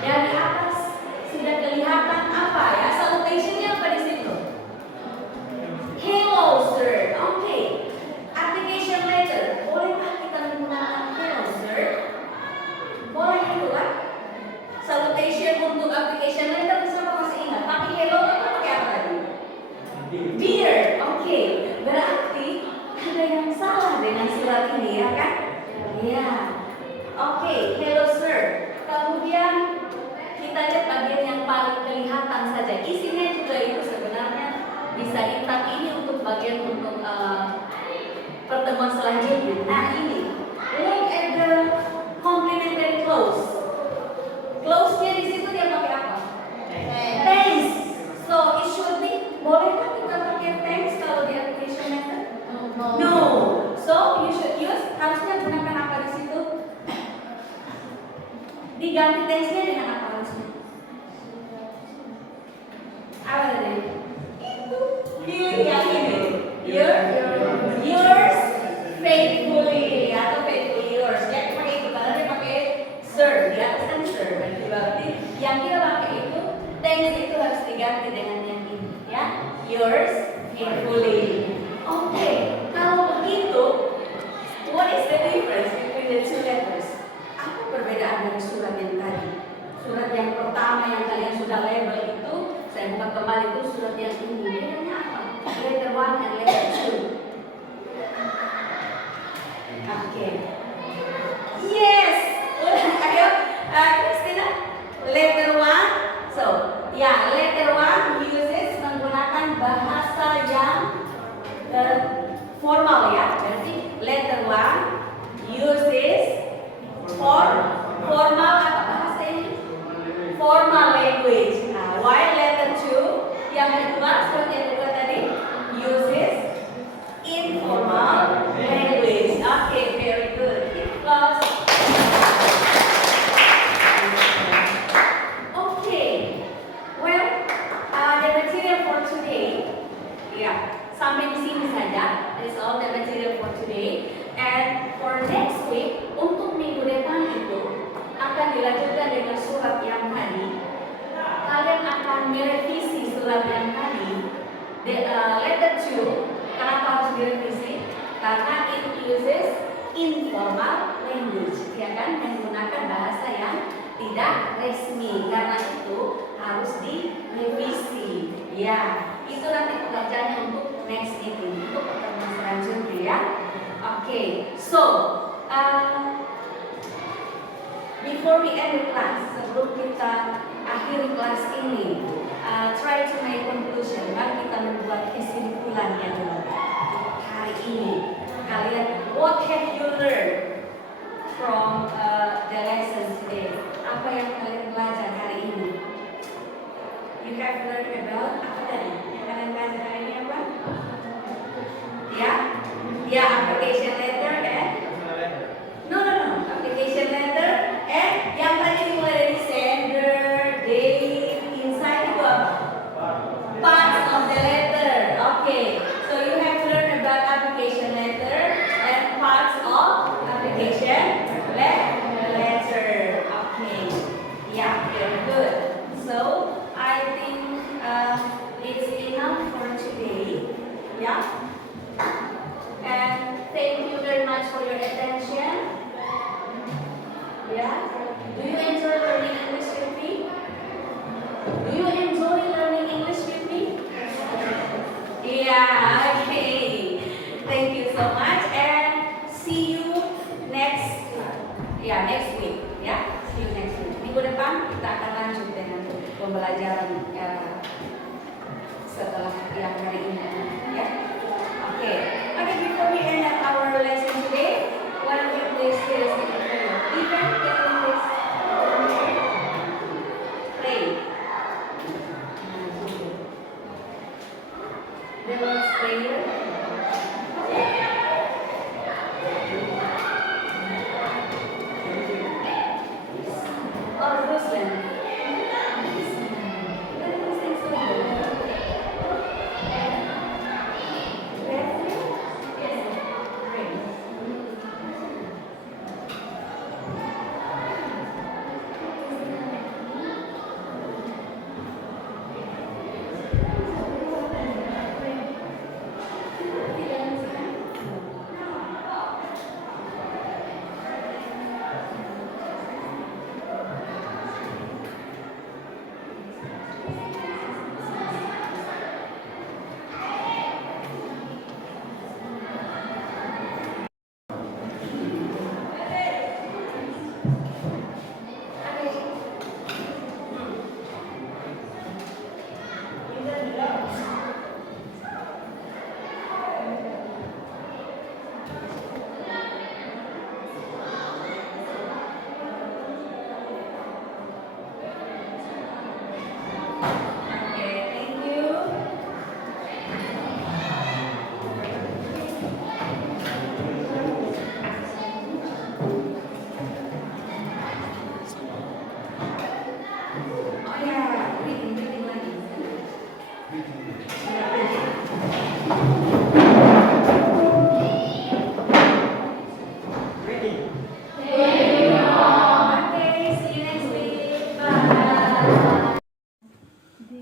dari atas sudah kelihatan apa ya? Salutationnya apa di situ? Hello sir. Oke. Application letter. Bolehkah kita menggunakan hello sir? Boleh itu kan? Salutation untuk application letter siapa masih ingat? Tapi hello itu pakai apa tadi? Dear. Oke. Berarti ada yang salah dengan surat ini ya kan? Ya. Oke, hello sir. Kemudian kita lihat bagian yang paling kelihatan saja. Isinya juga itu sebenarnya bisa hitam. Ini untuk bagian untuk pertemuan selanjutnya. Nah ini, look at the complementary clause. Clause-nya di situ dia pakai apa? Thanks. So it should be. Bolehkah kita pakai thanks kalau di application letter? No. So you should use. Harusnya gunakan apa di situ? Diganti thanks-nya dengan apa harusnya? Apa tadi? Yang ini. Yours faithfully atau faithfully yours. Dia pakai itu karena dia pakai sir. Di atas kan sir. Berarti yang kita pakai itu thanks itu harus diganti dengan yang ini, ya. Yours faithfully. Oke. Kalau begitu, what is the difference between the two letters? Apa perbedaan dari surat yang tadi? Surat yang pertama yang kalian sudah label itu, saya buka kembali itu surat yang ini. Bedanya apa? Letter 1 and letter 2. Oke. Yes. Ayo, Christina. Letter 1. So, ya, letter 1 uses menggunakan bahasa yang formal ya. Jadi letter 1 uses formal apa bahasa ini? Formal language. Nah, while letter 2 yang kedua, surat yang kedua tadi uses informal language. Okay, very good. Because okay, well, the material for today, sampai di sini saja. That's all the material for today. And for next week, untuk minggu depan itu akan dilanjutkan dengan surat yang tadi. Kalian akan merevisi surat yang tadi. Letter 2, kenapa harus direvisi? informal language, ya kan, menggunakan bahasa yang tidak resmi. Karena itu harus direvisi. Ya, itu nanti pelajarannya untuk next meeting, untuk pertemuan selanjutnya ya. Oke, so before we end the class, sebelum kita akhiri kelas ini, try to make conclusion. Mari kita membuat kesimpulannya dulu. Hari ini, kalian, what have you learned from the lesson today? Apa yang kalian belajar hari ini? You have learned about apa tadi? Yang kalian belajar hari ini apa? Ya, ya, application letter and no, application letter and yang tadi mulai dari sender, date, inside itu apa? Parts of the letter. Okay, so you have learned about application letter and parts of application letter. Okay, yeah, very good. So I think it's enough for today. Yeah, and thank you very much for your attention. Yeah, do you enjoy learning English with me? Do you enjoy learning English with me? Yeah, okay. Thank you so much and see you next week. Ya, see you next week. Minggu depan kita akan lanjut dengan pembelajaran setelah yang hari ini. Ya, oke. Okay, before we end up our lesson today, one of you please say a statement prayer. Even can you please pray? The Lord's Prayer. Or Muslim.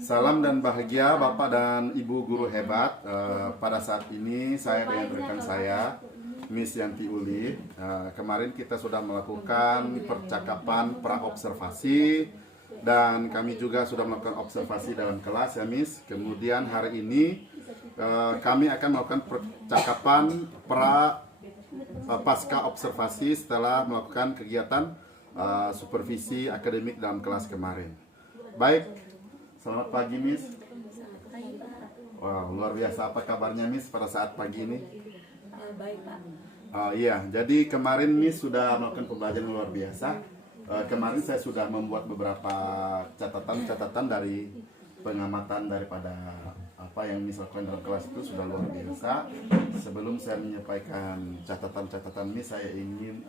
Salam dan bahagia Bapak dan Ibu guru hebat. Pada saat ini saya dengan rekan saya, Miss Yanti Uli. Kemarin kita sudah melakukan percakapan pra-observasi dan kami juga sudah melakukan observasi dalam kelas ya Miss. Kemudian hari ini kami akan melakukan percakapan pasca observasi setelah melakukan kegiatan supervisi akademik dalam kelas kemarin. Baik, selamat pagi Miss. Wow, luar biasa. Apa kabarnya Miss pada saat pagi ini? Baik Pak. Iya, jadi kemarin Miss sudah melakukan pembelajaran luar biasa. Kemarin saya sudah membuat beberapa catatan dari pengamatan daripada apa yang Miss lakukan dalam kelas itu sudah luar biasa. Sebelum saya menyampaikan catatan-catatan Miss, saya ingin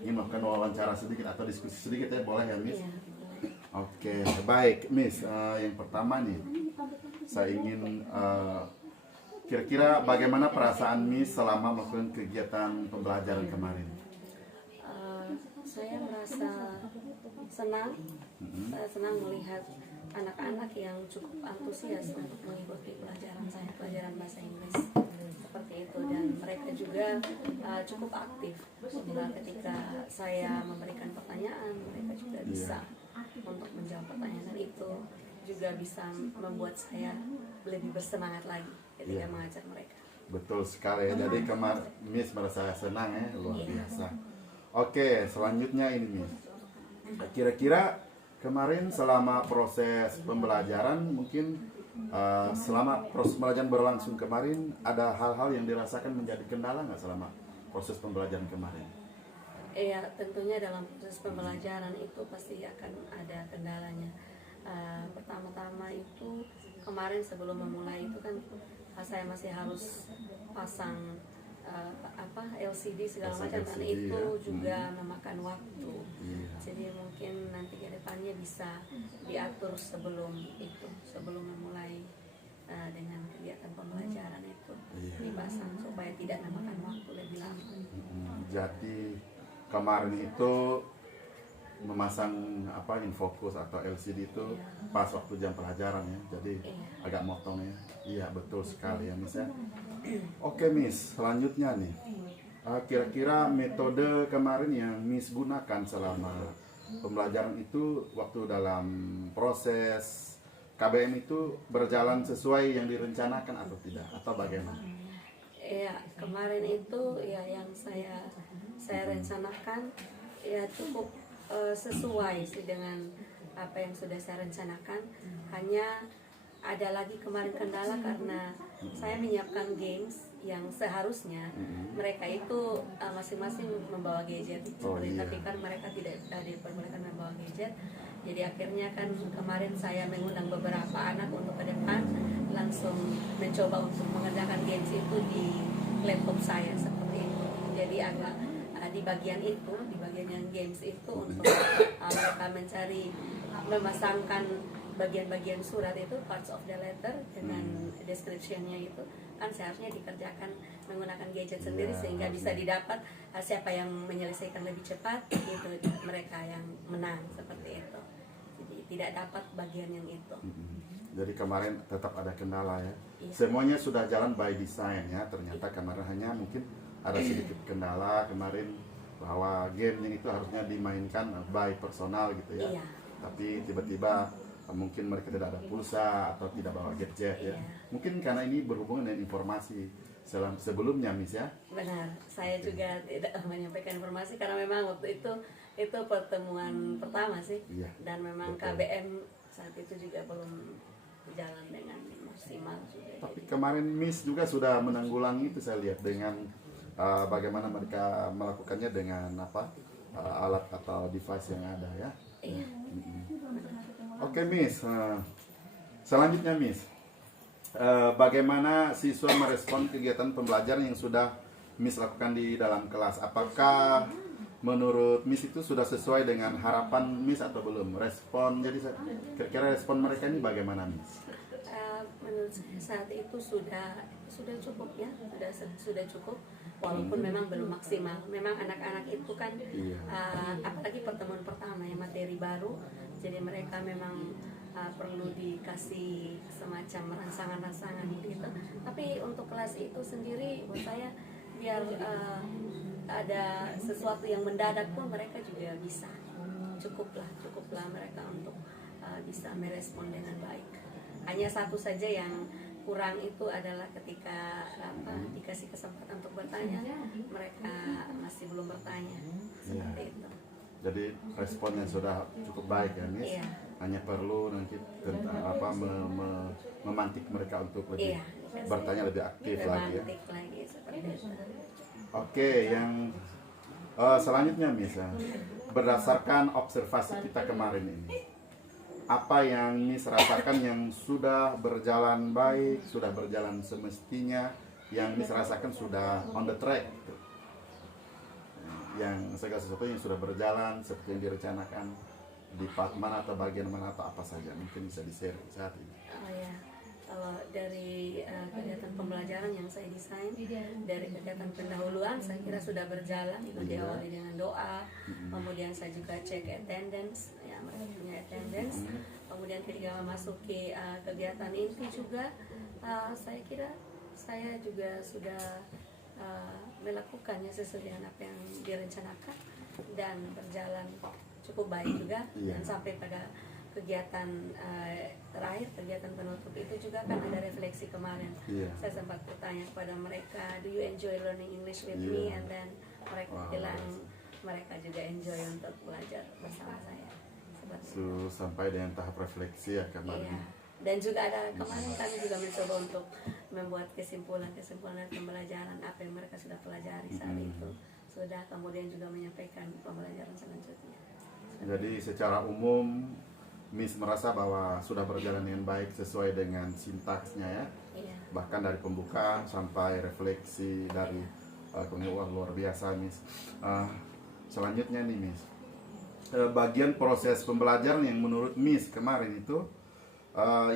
melakukan wawancara sedikit atau diskusi sedikit ya, boleh ya Miss? Oke, baik Miss. Yang pertama nih, saya ingin kira-kira bagaimana perasaan Miss selama melakukan kegiatan pembelajaran kemarin? Saya merasa senang. Saya senang melihat anak-anak yang cukup antusias untuk mengikuti pelajaran saya, pelajaran bahasa Inggris seperti itu, dan mereka juga juga cukup aktif. Nah, ketika saya memberikan pertanyaan, mereka juga bisa untuk menjawab pertanyaan itu, juga bisa membuat saya lebih bersemangat lagi ketika mengajar mereka. Betul sekali. Jadi Miss merasa senang ya, luar biasa. Oke, selanjutnya ini Miss. Kira-kira kemarin selama proses pembelajaran mungkin selama proses pembelajaran berlangsung kemarin ada hal-hal yang dirasakan menjadi kendala nggak selama proses pembelajaran kemarin? Iya, tentunya dalam proses pembelajaran itu pasti akan ada kendalanya. Pertama-tama itu kemarin sebelum memulai itu kan saya masih harus pasang LCD segala macam, dan LCD, itu ya. juga memakan waktu. Iya. Jadi mungkin nanti ke depannya bisa diatur sebelum memulai dengan kegiatan pembelajaran itu dipasang supaya tidak memakan waktu lebih lama. Jadi kemarin itu memasang infocus atau LCD itu pas waktu jam pelajaran ya, jadi agak motong ya. Iya betul sekali ya Miss ya. Oke Miss, selanjutnya nih kira-kira metode kemarin yang Miss gunakan selama pembelajaran itu waktu dalam proses KBM itu berjalan sesuai yang direncanakan atau tidak, atau bagaimana? Ya, kemarin itu ya yang saya rencanakan ya cukup sesuai sih dengan apa yang sudah saya rencanakan. Hanya ada lagi kemarin kendala karena saya menyiapkan games yang seharusnya mereka itu masing-masing membawa gadget tapi kan mereka tidak diperbolehkan membawa gadget. Jadi akhirnya kan kemarin saya mengundang beberapa anak untuk ke depan langsung mencoba untuk mengerjakan games itu di laptop saya seperti itu. Jadi agak di bagian yang games itu untuk mereka memasangkan bagian-bagian surat itu, parts of the letter dengan description-nya itu kan seharusnya dikerjakan menggunakan gadget sendiri sehingga bisa didapat siapa yang menyelesaikan lebih cepat itu mereka yang menang seperti itu. Jadi tidak dapat bagian yang itu. Jadi kemarin tetap ada kendala ya. Iya. Semuanya sudah jalan by design ya. Ternyata kemarin hanya mungkin ada sedikit kendala kemarin bahwa game yang itu harusnya dimainkan by personal gitu ya. Iya. Tapi tiba-tiba mungkin mereka tidak ada pulsa atau tidak bawa gadget ya. Iya. Mungkin karena ini berhubungan dengan informasi sebelumnya Miss ya. Benar, saya juga tidak menyampaikan informasi karena memang waktu itu pertemuan pertama sih. Iya. Dan memang Betul. KBM saat itu juga belum jalan dengan maksimal juga. Tapi kemarin Miss juga sudah menanggulangi itu saya lihat dengan bagaimana mereka melakukannya dengan alat atau device yang ada ya. Iya. Oke Miss, selanjutnya Miss, bagaimana siswa merespon kegiatan pembelajaran yang sudah Miss lakukan di dalam kelas? Apakah menurut Miss itu sudah sesuai dengan harapan Miss atau belum? Jadi kira-kira respon mereka ini bagaimana Miss? Menurut saya saat itu sudah cukup ya, sudah cukup. Walaupun memang belum maksimal. Memang anak-anak itu kan apalagi pertemuan pertama ya, materi baru. Jadi mereka memang perlu dikasih semacam rangsangan-rangsangan gitu. Tapi untuk kelas itu sendiri buat saya biar ada sesuatu yang mendadak pun mereka juga bisa. Cukuplah mereka untuk bisa merespon dengan baik. Hanya satu saja yang kurang itu adalah ketika dikasih kesempatan untuk bertanya, mereka masih belum bertanya seperti itu. Jadi responnya sudah cukup baik ya Miss. Iya. Hanya perlu nanti memantik mereka untuk lebih bertanya lebih aktif lagi ya. Lagi seperti itu. Oke, yang selanjutnya Miss, berdasarkan observasi kita kemarin ini, apa yang Miss rasakan yang sudah berjalan baik, sudah berjalan semestinya, yang Miss rasakan sudah on the track, gitu. Yang segala sesuatu yang sudah berjalan seperti yang direncanakan di part mana atau bagian mana atau apa saja, mungkin bisa di-share saat ini. Oh ya, kalau dari kegiatan pembelajaran yang saya desain, dari kegiatan pendahuluan saya kira sudah berjalan, itu diawali dengan doa, kemudian saya juga cek attendance, ya mereka punya attendance, kemudian ketika memasuki kegiatan inti juga, saya kira saya juga sudah melakukannya sesuai dengan apa yang direncanakan dan berjalan cukup baik juga. Iya. Dan sampai pada kegiatan terakhir, kegiatan penutup itu juga kan ada refleksi kemarin. Iya. Saya sempat bertanya kepada mereka, do you enjoy learning English with Iya. me? And then mereka Wow. bilang mereka juga enjoy untuk belajar bersama saya. Seperti itu. So, sampai dengan tahap refleksi ya kemarin. Iya. Dan juga ada kemarin kami juga mencoba untuk membuat kesimpulan-kesimpulan dari pembelajaran apa yang mereka sudah pelajari saat itu. Sudah kemudian juga menyampaikan pembelajaran selanjutnya. Jadi secara umum Miss merasa bahwa sudah berjalan dengan baik sesuai dengan sintaksnya ya. Iya. Bahkan dari pembukaan sampai refleksi dari wah, luar biasa Miss. Selanjutnya nih Miss, bagian proses pembelajaran yang menurut Miss kemarin itu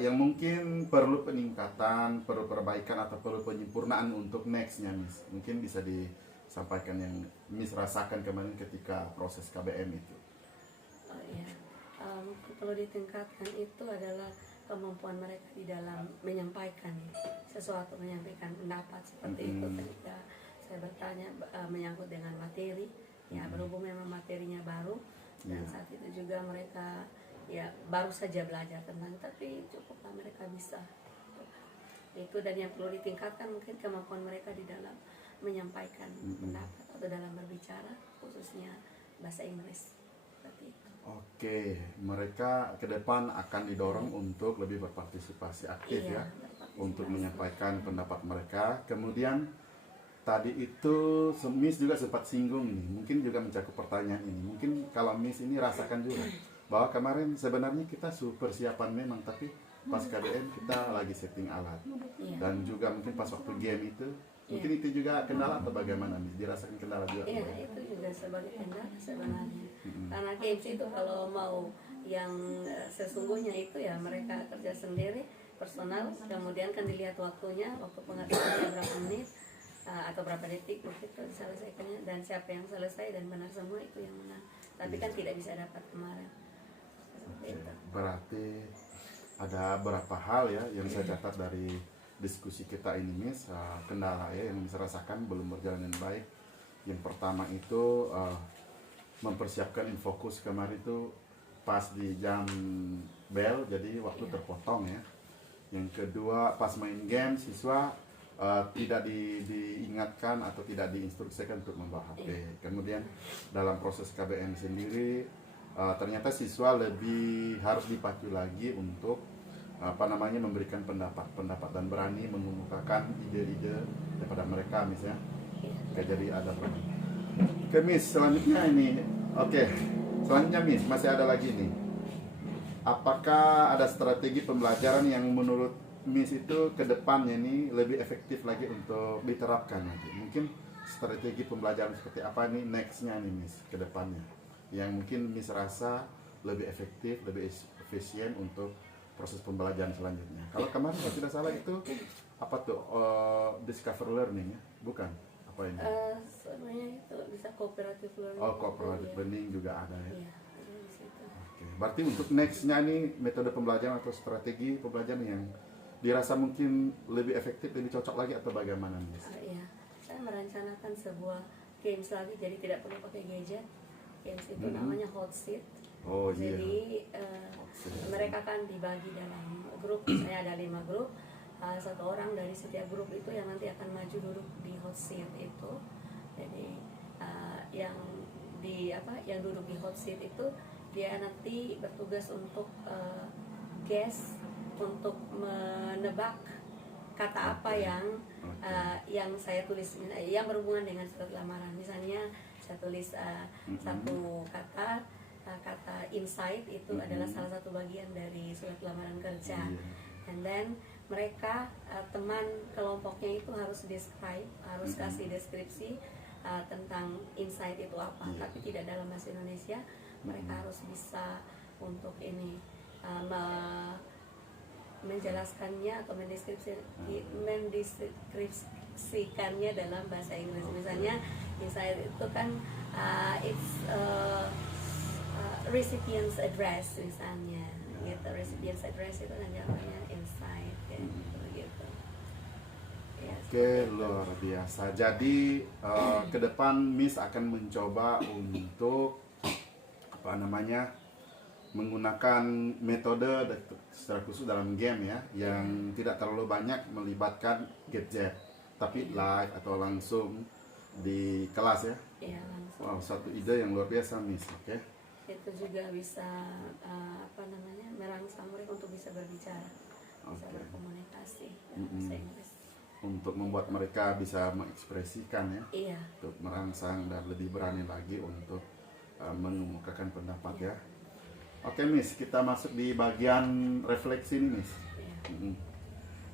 yang mungkin perlu peningkatan, perlu perbaikan atau perlu penyempurnaan untuk nextnya Miss. Mungkin bisa disampaikan yang Miss rasakan kemarin ketika proses KBM itu. Oh iya. Perlu ditingkatkan itu adalah kemampuan mereka di dalam menyampaikan sesuatu, menyampaikan pendapat seperti itu. Ketika saya bertanya menyangkut dengan materi, ya berhubung memang materinya baru dan saat itu juga mereka ya baru saja belajar tentang, tapi cukuplah mereka bisa itu. Dan yang perlu ditingkatkan mungkin kemampuan mereka di dalam menyampaikan pendapat atau dalam berbicara, khususnya bahasa Inggris seperti itu. Oke, mereka ke depan akan didorong untuk lebih berpartisipasi aktif Iya, ya, berpartisipasi. untuk menyampaikan pendapat mereka. Kemudian tadi itu Miss juga sempat singgung ini, mungkin juga mencakup pertanyaan ini. Mungkin kalau Miss ini rasakan juga bahwa kemarin sebenarnya kita persiapan memang, tapi pas KBM kita lagi setting alat. Iya. Dan juga mungkin pas waktu game itu, mungkin itu juga kendala atau bagaimana Miss? Dirasakan kendala juga? Iya, itu juga sebagai kendala sebenarnya. Karena games itu kalau mau yang sesungguhnya itu ya mereka kerja sendiri, personal, kemudian kan dilihat waktunya, waktu pengaturannya berapa menit atau berapa detik begitu diselesaikannya, dan siapa yang selesai dan benar semua itu yang menang. Tapi kan tidak bisa dapat kemarin. Seperti itu. Berarti ada beberapa hal ya yang saya catat dari diskusi kita ini Miss, kendala ya yang bisa rasakan belum berjalan dengan baik. Yang pertama itu mempersiapkan infokus kemarin itu pas di jam bel, jadi waktu terpotong ya. Yang kedua pas main game siswa tidak diingatkan atau tidak diinstruksikan untuk membawa HP. Kemudian dalam proses KBM sendiri ternyata siswa lebih harus dipacu lagi untuk memberikan pendapat dan berani mengemukakan ide-ide daripada mereka misalnya. Oke, jadi ada berani. Oke Miss, selanjutnya ini. Oke, selanjutnya Miss, masih ada lagi nih. Apakah ada strategi pembelajaran yang menurut Miss itu ke depannya ini lebih efektif lagi untuk diterapkan nanti? Mungkin strategi pembelajaran seperti apa nih nextnya nih Miss ke depannya? Yang mungkin Miss rasa lebih efektif, lebih efisien untuk proses pembelajaran selanjutnya. Kalau kemarin kalau tidak salah itu apa tuh discover learning ya? Bukan? Apa ini? Sebenarnya itu bisa cooperative learning. Oh, cooperative learning juga ada ya. Iya, ada di situ. Oke. Berarti untuk nextnya nih metode pembelajaran atau strategi pembelajaran yang dirasa mungkin lebih efektif, lebih cocok lagi atau bagaimana Miss? Iya, saya merencanakan sebuah games lagi, jadi tidak perlu pakai gadget. Games itu namanya hot seat. Oh iya. Jadi mereka kan dibagi dalam grup, saya ada 5 grup. Satu orang dari setiap grup itu yang nanti akan maju duduk di hot seat itu. Jadi yang duduk di hot seat itu dia nanti bertugas untuk guess, untuk menebak kata apa yang saya tulis yang berhubungan dengan surat lamaran. Misalnya saya tulis satu kata insight itu adalah salah satu bagian dari surat lamaran kerja. And then mereka teman kelompoknya itu harus describe, harus kasih deskripsi tentang insight itu apa, tapi tidak dalam bahasa Indonesia. Mereka harus bisa untuk ini menjelaskannya atau mendeskripsikannya dalam bahasa Inggris. Misalnya insight itu kan it's recipient's address misalnya, gitu. Recipient's address itu kan jawabannya insight, gitu. Ya, Oke, luar biasa. Jadi ke depan Miss akan mencoba untuk apa namanya menggunakan metode secara khusus dalam game ya, yang tidak terlalu banyak melibatkan gadget, tapi live atau langsung di kelas ya. ya langsung. Wow, satu ide yang luar biasa Miss. Oke. Itu juga bisa apa namanya merangsang mereka untuk bisa berbicara, bisa Oke. berkomunikasi dalam bahasa Inggris. Untuk membuat mereka bisa mengekspresikan ya, Iya. untuk merangsang dan lebih berani lagi untuk mengemukakan pendapat ya. Oke Miss, kita masuk di bagian refleksi nih Miss. Iya.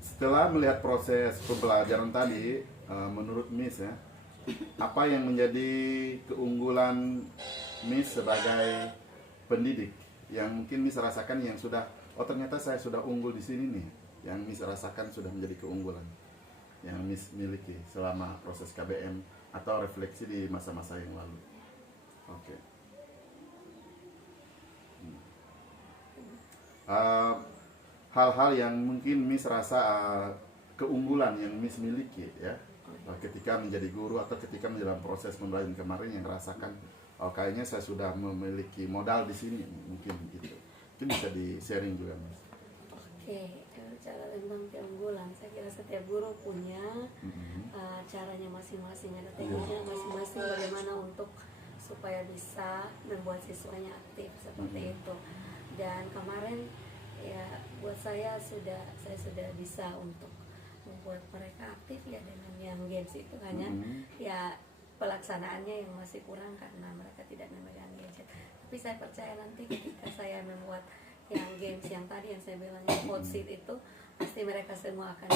Setelah melihat proses pembelajaran tadi, menurut Miss ya, apa yang menjadi keunggulan Miss sebagai pendidik yang mungkin Miss rasakan yang sudah, oh ternyata saya sudah unggul di sini nih, yang Miss rasakan sudah menjadi keunggulan yang Miss miliki selama proses KBM atau refleksi di masa-masa yang lalu. Oke. Hal-hal yang mungkin Miss rasa keunggulan yang Miss miliki ya, ketika menjadi guru atau ketika dalam proses pembelajaran kemarin yang rasakan, oh kayaknya saya sudah memiliki modal di sini, mungkin itu. Mungkin bisa di sharing juga Miss. Oke, cara tentang keunggulan, saya kira setiap guru punya caranya masing-masing, ada tekniknya masing-masing bagaimana untuk supaya bisa membuat siswanya aktif seperti itu. Dan kemarin ya buat saya sudah bisa untuk membuat mereka aktif ya dengan yang games itu, hanya ya pelaksanaannya yang masih kurang karena mereka tidak memegang gadget. Tapi saya percaya nanti ketika saya membuat yang games yang tadi yang saya bilang yang hot seat itu, pasti mereka semua akan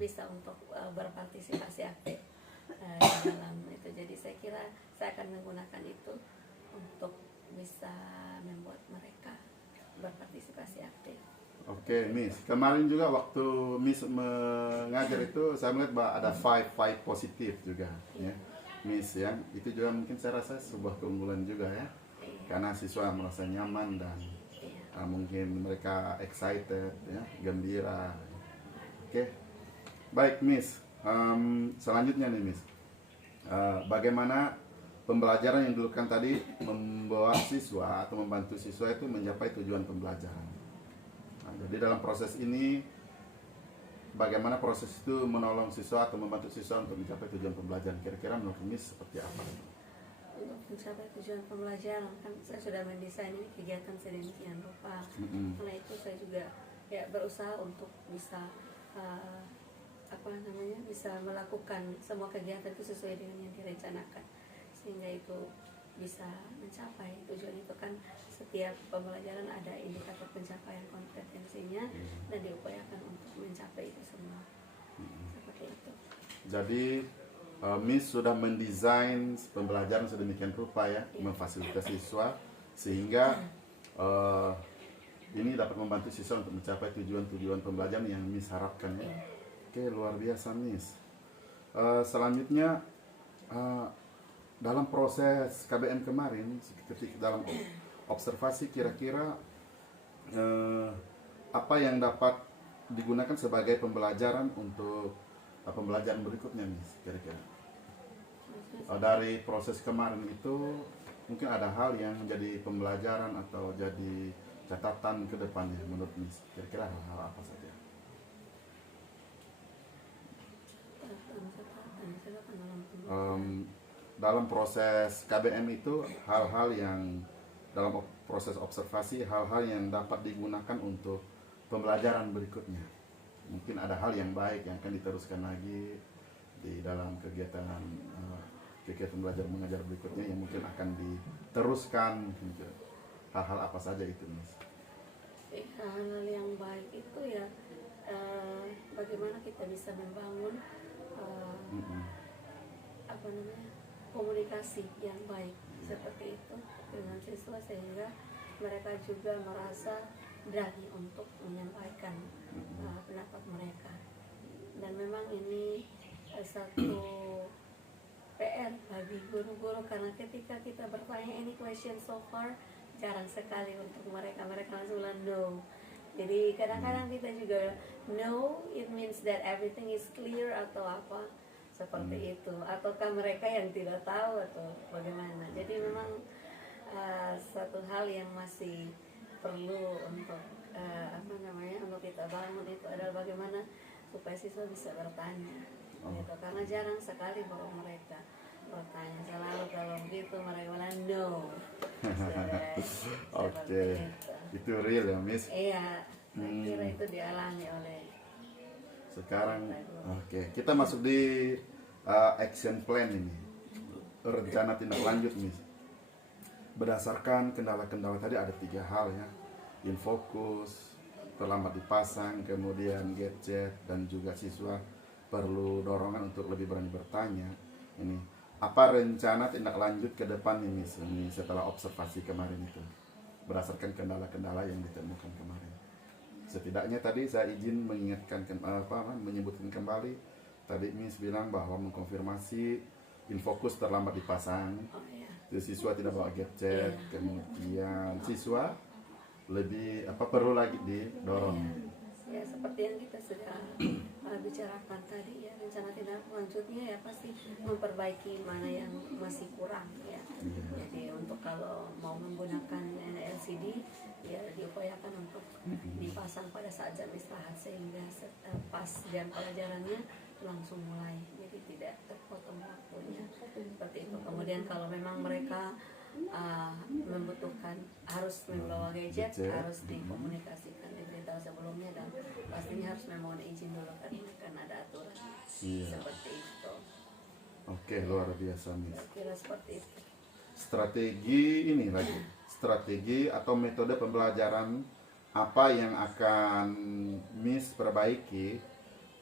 bisa untuk berpartisipasi aktif dalam itu. Jadi saya kira saya akan menggunakan itu untuk bisa membuat mereka berpartisipasi aktif. Oke, Miss. Kemarin juga waktu Miss mengajar itu saya melihat bahwa ada five positif juga, ya, Miss ya. Itu juga mungkin saya rasa sebuah keunggulan juga ya, karena siswa merasa nyaman dan mungkin mereka excited, ya, gembira. Oke, baik Miss. Selanjutnya nih Miss, bagaimana pembelajaran yang dilakukan tadi membawa siswa atau membantu siswa itu mencapai tujuan pembelajaran. Nah, jadi dalam proses ini bagaimana proses itu menolong siswa atau membantu siswa untuk mencapai tujuan pembelajaran? Kira-kira menurut Miss seperti apa? Untuk mencapai tujuan pembelajaran kan saya sudah mendesain ini kegiatan sedemikian rupa. Karena itu saya juga ya berusaha untuk bisa bisa melakukan semua kegiatan itu sesuai dengan yang direncanakan, sehingga itu bisa mencapai tujuan itu. Kan setiap pembelajaran ada indikator pencapaian kompetensinya dan diupayakan untuk mencapai itu semua. Seperti itu. Jadi Miss sudah mendesain pembelajaran sedemikian rupa ya, memfasilitasi siswa sehingga ini dapat membantu siswa untuk mencapai tujuan-tujuan pembelajaran yang Miss harapkan ya. Oke, luar biasa Miss. Selanjutnya dalam proses KBM kemarin, ketika dalam observasi kira-kira apa yang dapat digunakan sebagai pembelajaran untuk pembelajaran berikutnya Miss, kira-kira? Dari proses kemarin itu mungkin ada hal yang menjadi pembelajaran atau jadi catatan ke depannya menurut Miss, kira-kira hal apa saja? Dalam proses KBM itu hal-hal yang dalam proses observasi, hal-hal yang dapat digunakan untuk pembelajaran berikutnya. Mungkin ada hal yang baik yang akan diteruskan lagi di dalam kegiatan belajar mengajar berikutnya yang mungkin akan diteruskan. Hal-hal apa saja itu Miss? Hal-hal yang baik itu ya bagaimana kita bisa membangun komunikasi yang baik seperti itu dengan siswa, sehingga mereka juga merasa berani untuk menyampaikan pendapat mereka. Dan memang ini satu PR bagi guru-guru, karena ketika kita bertanya any question so far, jarang sekali untuk mereka langsung bilang no. Jadi kadang-kadang kita juga know it means that everything is clear atau apa seperti itu, ataukah mereka yang tidak tahu atau bagaimana. Jadi memang satu hal yang masih perlu untuk untuk kita bangun itu adalah bagaimana supaya siswa bisa bertanya gitu. Karena jarang sekali bahwa mereka bertanya, selalu kalau begitu mereka bilang no. Oke, itu real ya Miss. Iya, saya kira itu dialami oleh Sekarang kita masuk di action plan ini, rencana tindak lanjut Miss. Berdasarkan kendala-kendala tadi ada 3 hal ya, infokus, terlambat dipasang, kemudian gadget, dan juga siswa perlu dorongan untuk lebih berani bertanya. Ini apa rencana tindak lanjut ke depan nih Miss, ini setelah observasi kemarin itu, berdasarkan kendala-kendala yang ditemukan kemarin. Setidaknya tadi saya izin mengingatkan menyebutkan kembali, tadi Miss bilang bahwa mengkonfirmasi infokus terlambat dipasang, siswa tidak bawa gadget, kemudian siswa lebih perlu lagi didorong. Ya seperti yang kita sudah bicarakan tadi ya, rencana tindak lanjutnya ya pasti memperbaiki mana yang masih kurang ya. Jadi untuk kalau mau menggunakan LCD ya diupayakan untuk dipasang pada saat jam istirahat sehingga pas jam pelajarannya langsung mulai, jadi tidak terpotong waktunya seperti itu. Kemudian kalau memang mereka membutuhkan harus membawa gadget, harus dikomunikasikan, diberitahu sebelumnya, dan pastinya harus memohon izin dulu karena ada aturan seperti itu. Oke, luar biasa Miss. Kira seperti itu. Strategi atau metode pembelajaran apa yang akan Miss perbaiki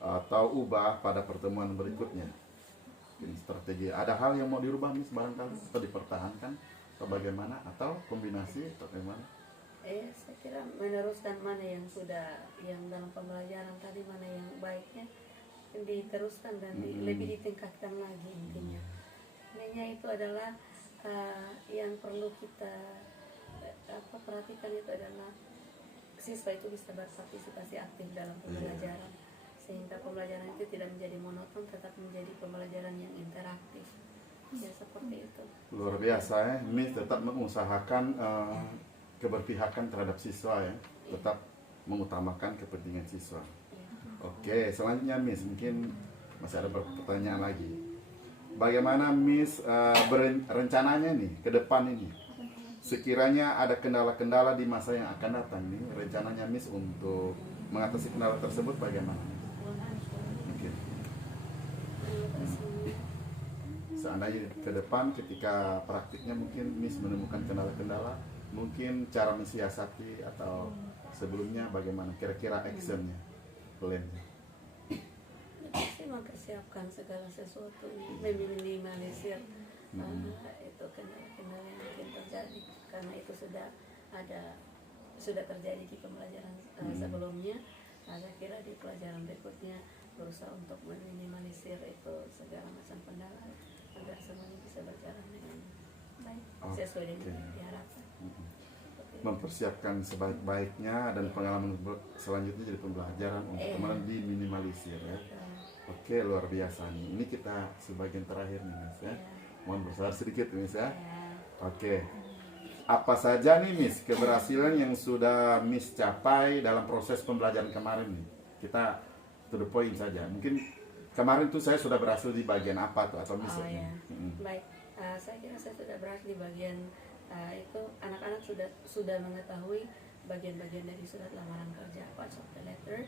atau ubah pada pertemuan berikutnya? Ini strategi. Ada hal yang mau dirubah Miss barangkali atau dipertahankan atau bagaimana, atau kombinasi atau bagaimana? Saya kira meneruskan mana yang sudah, yang dalam pembelajaran tadi mana yang baiknya diteruskan dan lebih ditingkatkan lagi intinya. Intinya itu adalah yang perlu kita perhatikan itu adalah siswa itu bisa berpartisipasi aktif dalam pembelajaran, sehingga pembelajaran itu tidak menjadi monoton tetapi menjadi pembelajaran yang interaktif. Ya seperti itu. Luar biasa ya, Miss tetap mengusahakan keberpihakan terhadap siswa ya, tetap mengutamakan kepentingan siswa. Oke, selanjutnya Miss, mungkin masih ada beberapa pertanyaan lagi. Bagaimana Miss rencananya nih ke depan ini? Sekiranya ada kendala-kendala di masa yang akan datang nih, rencananya Miss untuk mengatasi kendala tersebut bagaimana? Mungkin seandainya ke depan ketika praktiknya mungkin Miss menemukan kendala-kendala, mungkin cara mensiasati atau sebelumnya bagaimana kira-kira actionnya, plannya? Pasti mempersiapkan segala sesuatu, meminimalisir itu kendala-kendala yang mungkin terjadi, karena itu sudah terjadi di pembelajaran sebelumnya. Saya kira di pelajaran berikutnya berusaha untuk meminimalisir itu segala macam kendala agar semuanya bisa berjalan dengan baik sesuai dengan yang diharapkan. Mempersiapkan sebaik-baiknya dan pengalaman selanjutnya jadi pembelajaran untuk kemudian diminimalisir ya. Oke, luar biasa nih. Ini kita sebagian terakhir nih Miss ya. Mohon bersabar sedikit Miss ya. Oke. Apa saja nih Miss keberhasilan yang sudah Miss capai dalam proses pembelajaran kemarin nih? Kita to the point saja. Mungkin kemarin tuh saya sudah berhasil di bagian apa tuh atau Miss? Baik, saya kira saya sudah berhasil di bagian itu anak-anak sudah mengetahui bagian-bagian dari surat lamaran kerja, parts of the letter.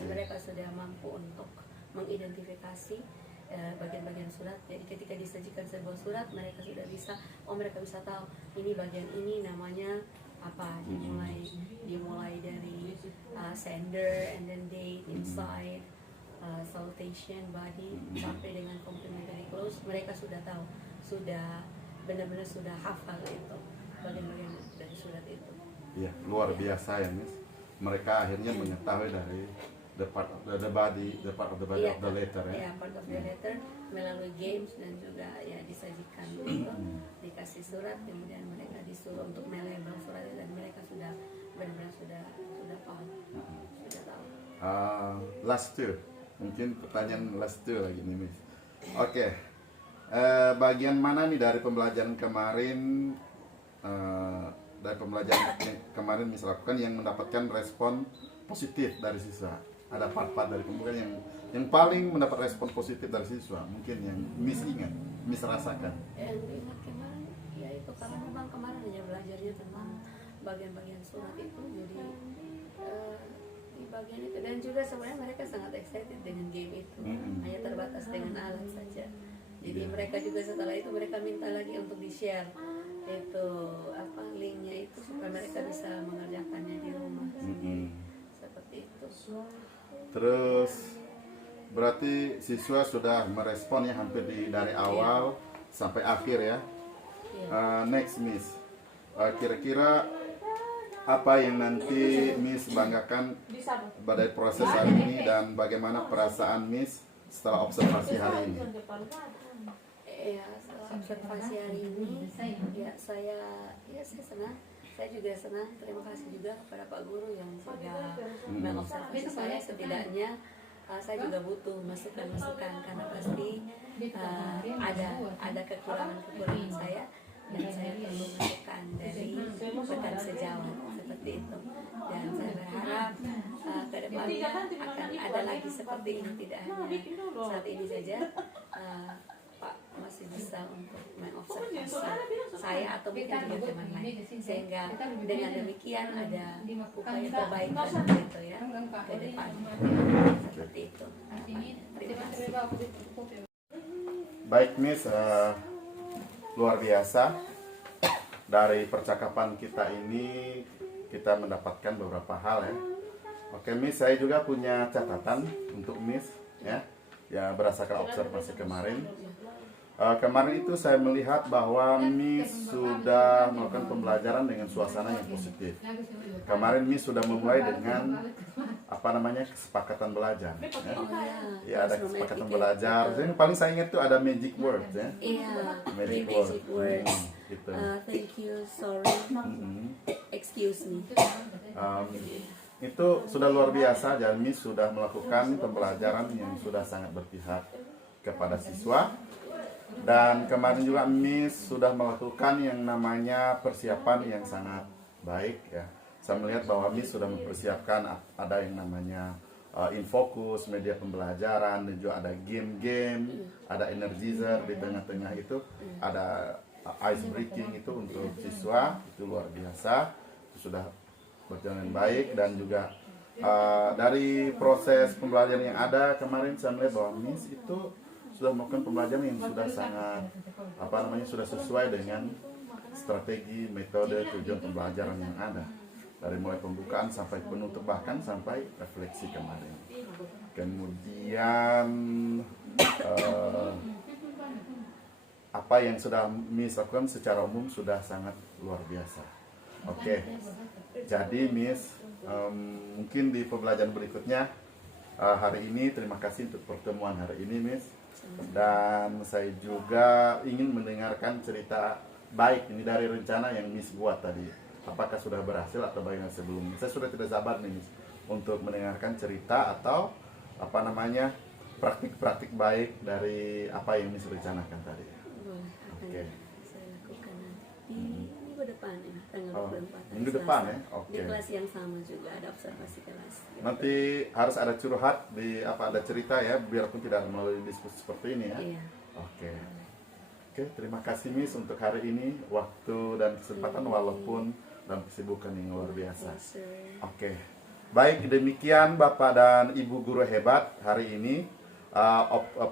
Mereka sudah mampu untuk mengidentifikasi bagian-bagian surat. Jadi ketika disajikan sebuah surat, mereka sudah bisa, mereka bisa tahu ini bagian ini namanya apa, dimulai dari sender and then date, inside, salutation, body, sampai dengan complimentary close. Mereka sudah tahu, sudah benar-benar sudah hafal itu bagian-bagian dari surat itu. Iya, luar biasa ya Miss. Mereka akhirnya mengetahui dari the part of the body of the letter ya. Iya, part of the letter melalui games dan juga ya disajikan gitu, dikasih surat, kemudian mereka disuruh untuk melabel suratnya dan mereka sudah benar-benar sudah paham, sudah tahu. Last two, mungkin pertanyaan last two lagi nih Miss. Oke, bagian mana nih dari pembelajaran kemarin Miss lakukan yang mendapatkan respon positif dari siswa? Ada part-part dari pembelajaran yang paling mendapat respon positif dari siswa, mungkin yang Miss ingat, Miss rasakan. Yang ingat kemarin ya itu, karena memang kemarin hanya belajarnya tentang bagian-bagian surat itu, jadi di bagian itu, dan juga sebenarnya mereka sangat excited dengan game itu, hanya terbatas dengan alat saja. Jadi mereka juga setelah itu mereka minta lagi untuk di share itu linknya itu supaya mereka bisa mengerjakannya di rumah. Seperti itu. Terus berarti siswa sudah merespon ya hampir dari awal sampai akhir ya. Next Miss, kira-kira apa yang nanti Miss banggakan pada proses hari ini dan bagaimana perasaan Miss setelah observasi hari ini? Ya, setelah observasi hari ini ya saya senang. Saya juga senang, terima kasih juga kepada Pak Guru yang sudah mengobservasi saya. Setidaknya saya juga butuh masukan-masukan, karena pasti ada kekurangan saya, dan saya perlu masukan dari rekan sejawat seperti itu. Dan saya berharap ke depannya akan ada lagi seperti ini, tidak hanya saat ini saja. Pak masih bisa untuk mengobservasi saya atau mungkin juga teman lain, sehingga dengan demikian ada upaya perbaikan gitu ya ke depan, seperti itu. Terima kasih. Baik Miss, luar biasa. Dari percakapan kita ini kita mendapatkan beberapa hal ya. Oke Miss, saya juga punya catatan untuk Miss ya berdasarkan observasi kemarin. Kemarin itu saya melihat bahwa Miss sudah melakukan pembelajaran dengan suasana yang positif. Kemarin Miss sudah memulai dengan kesepakatan belajar. Ya, ada kesepakatan belajar. Yang paling saya ingat itu ada magic word ya. Magic word. Gitu. Thank you, sorry, excuse me. Itu sudah luar biasa. Dan Miss sudah melakukan pembelajaran yang sudah sangat berpihak kepada siswa. Dan kemarin juga Miss sudah melakukan yang namanya persiapan yang sangat baik ya. Saya melihat bahwa Miss sudah mempersiapkan ada yang namanya infocus, media pembelajaran, dan juga ada game-game, ada energizer di tengah-tengah itu, ada ice breaking itu untuk siswa, itu luar biasa, itu sudah berjalan baik. Dan juga dari proses pembelajaran yang ada kemarin saya melihat bahwa Miss itu sudah melakukan pembelajaran yang sudah sangat sudah sesuai dengan strategi, metode, tujuan pembelajaran yang ada, dari mulai pembukaan sampai penutup, bahkan sampai refleksi kemarin. Kemudian apa yang sudah Miss lakukan secara umum sudah sangat luar biasa. Oke. Jadi Miss, mungkin di pembelajaran berikutnya hari ini, terima kasih untuk pertemuan hari ini Miss. Dan saya juga ingin mendengarkan cerita baik ini dari rencana yang Miss buat tadi. Apakah sudah berhasil atau bagaimana sebelumnya? Saya sudah tidak sabar nih Miss untuk mendengarkan cerita atau praktik-praktik baik dari apa yang Miss rencanakan tadi. Oke. Saya lakukan nanti minggu depan ya, tanggal 24. Minggu depan ya? Oke. Di kelas yang sama juga ada observasi kelas. Nanti harus ada curhat ada cerita ya, biarpun tidak melalui diskusi seperti ini ya. Iya. Oke, terima kasih Miss untuk hari ini, waktu dan kesempatan walaupun dalam kesibukan yang luar biasa. Oke. Baik, demikian Bapak dan Ibu guru hebat hari ini.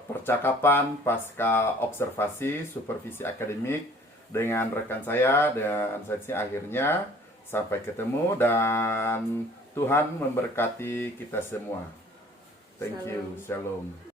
Percakapan pasca observasi supervisi akademik dengan rekan saya, dan saya akhirnya sampai ketemu, dan Tuhan memberkati kita semua. Thank you. Shalom.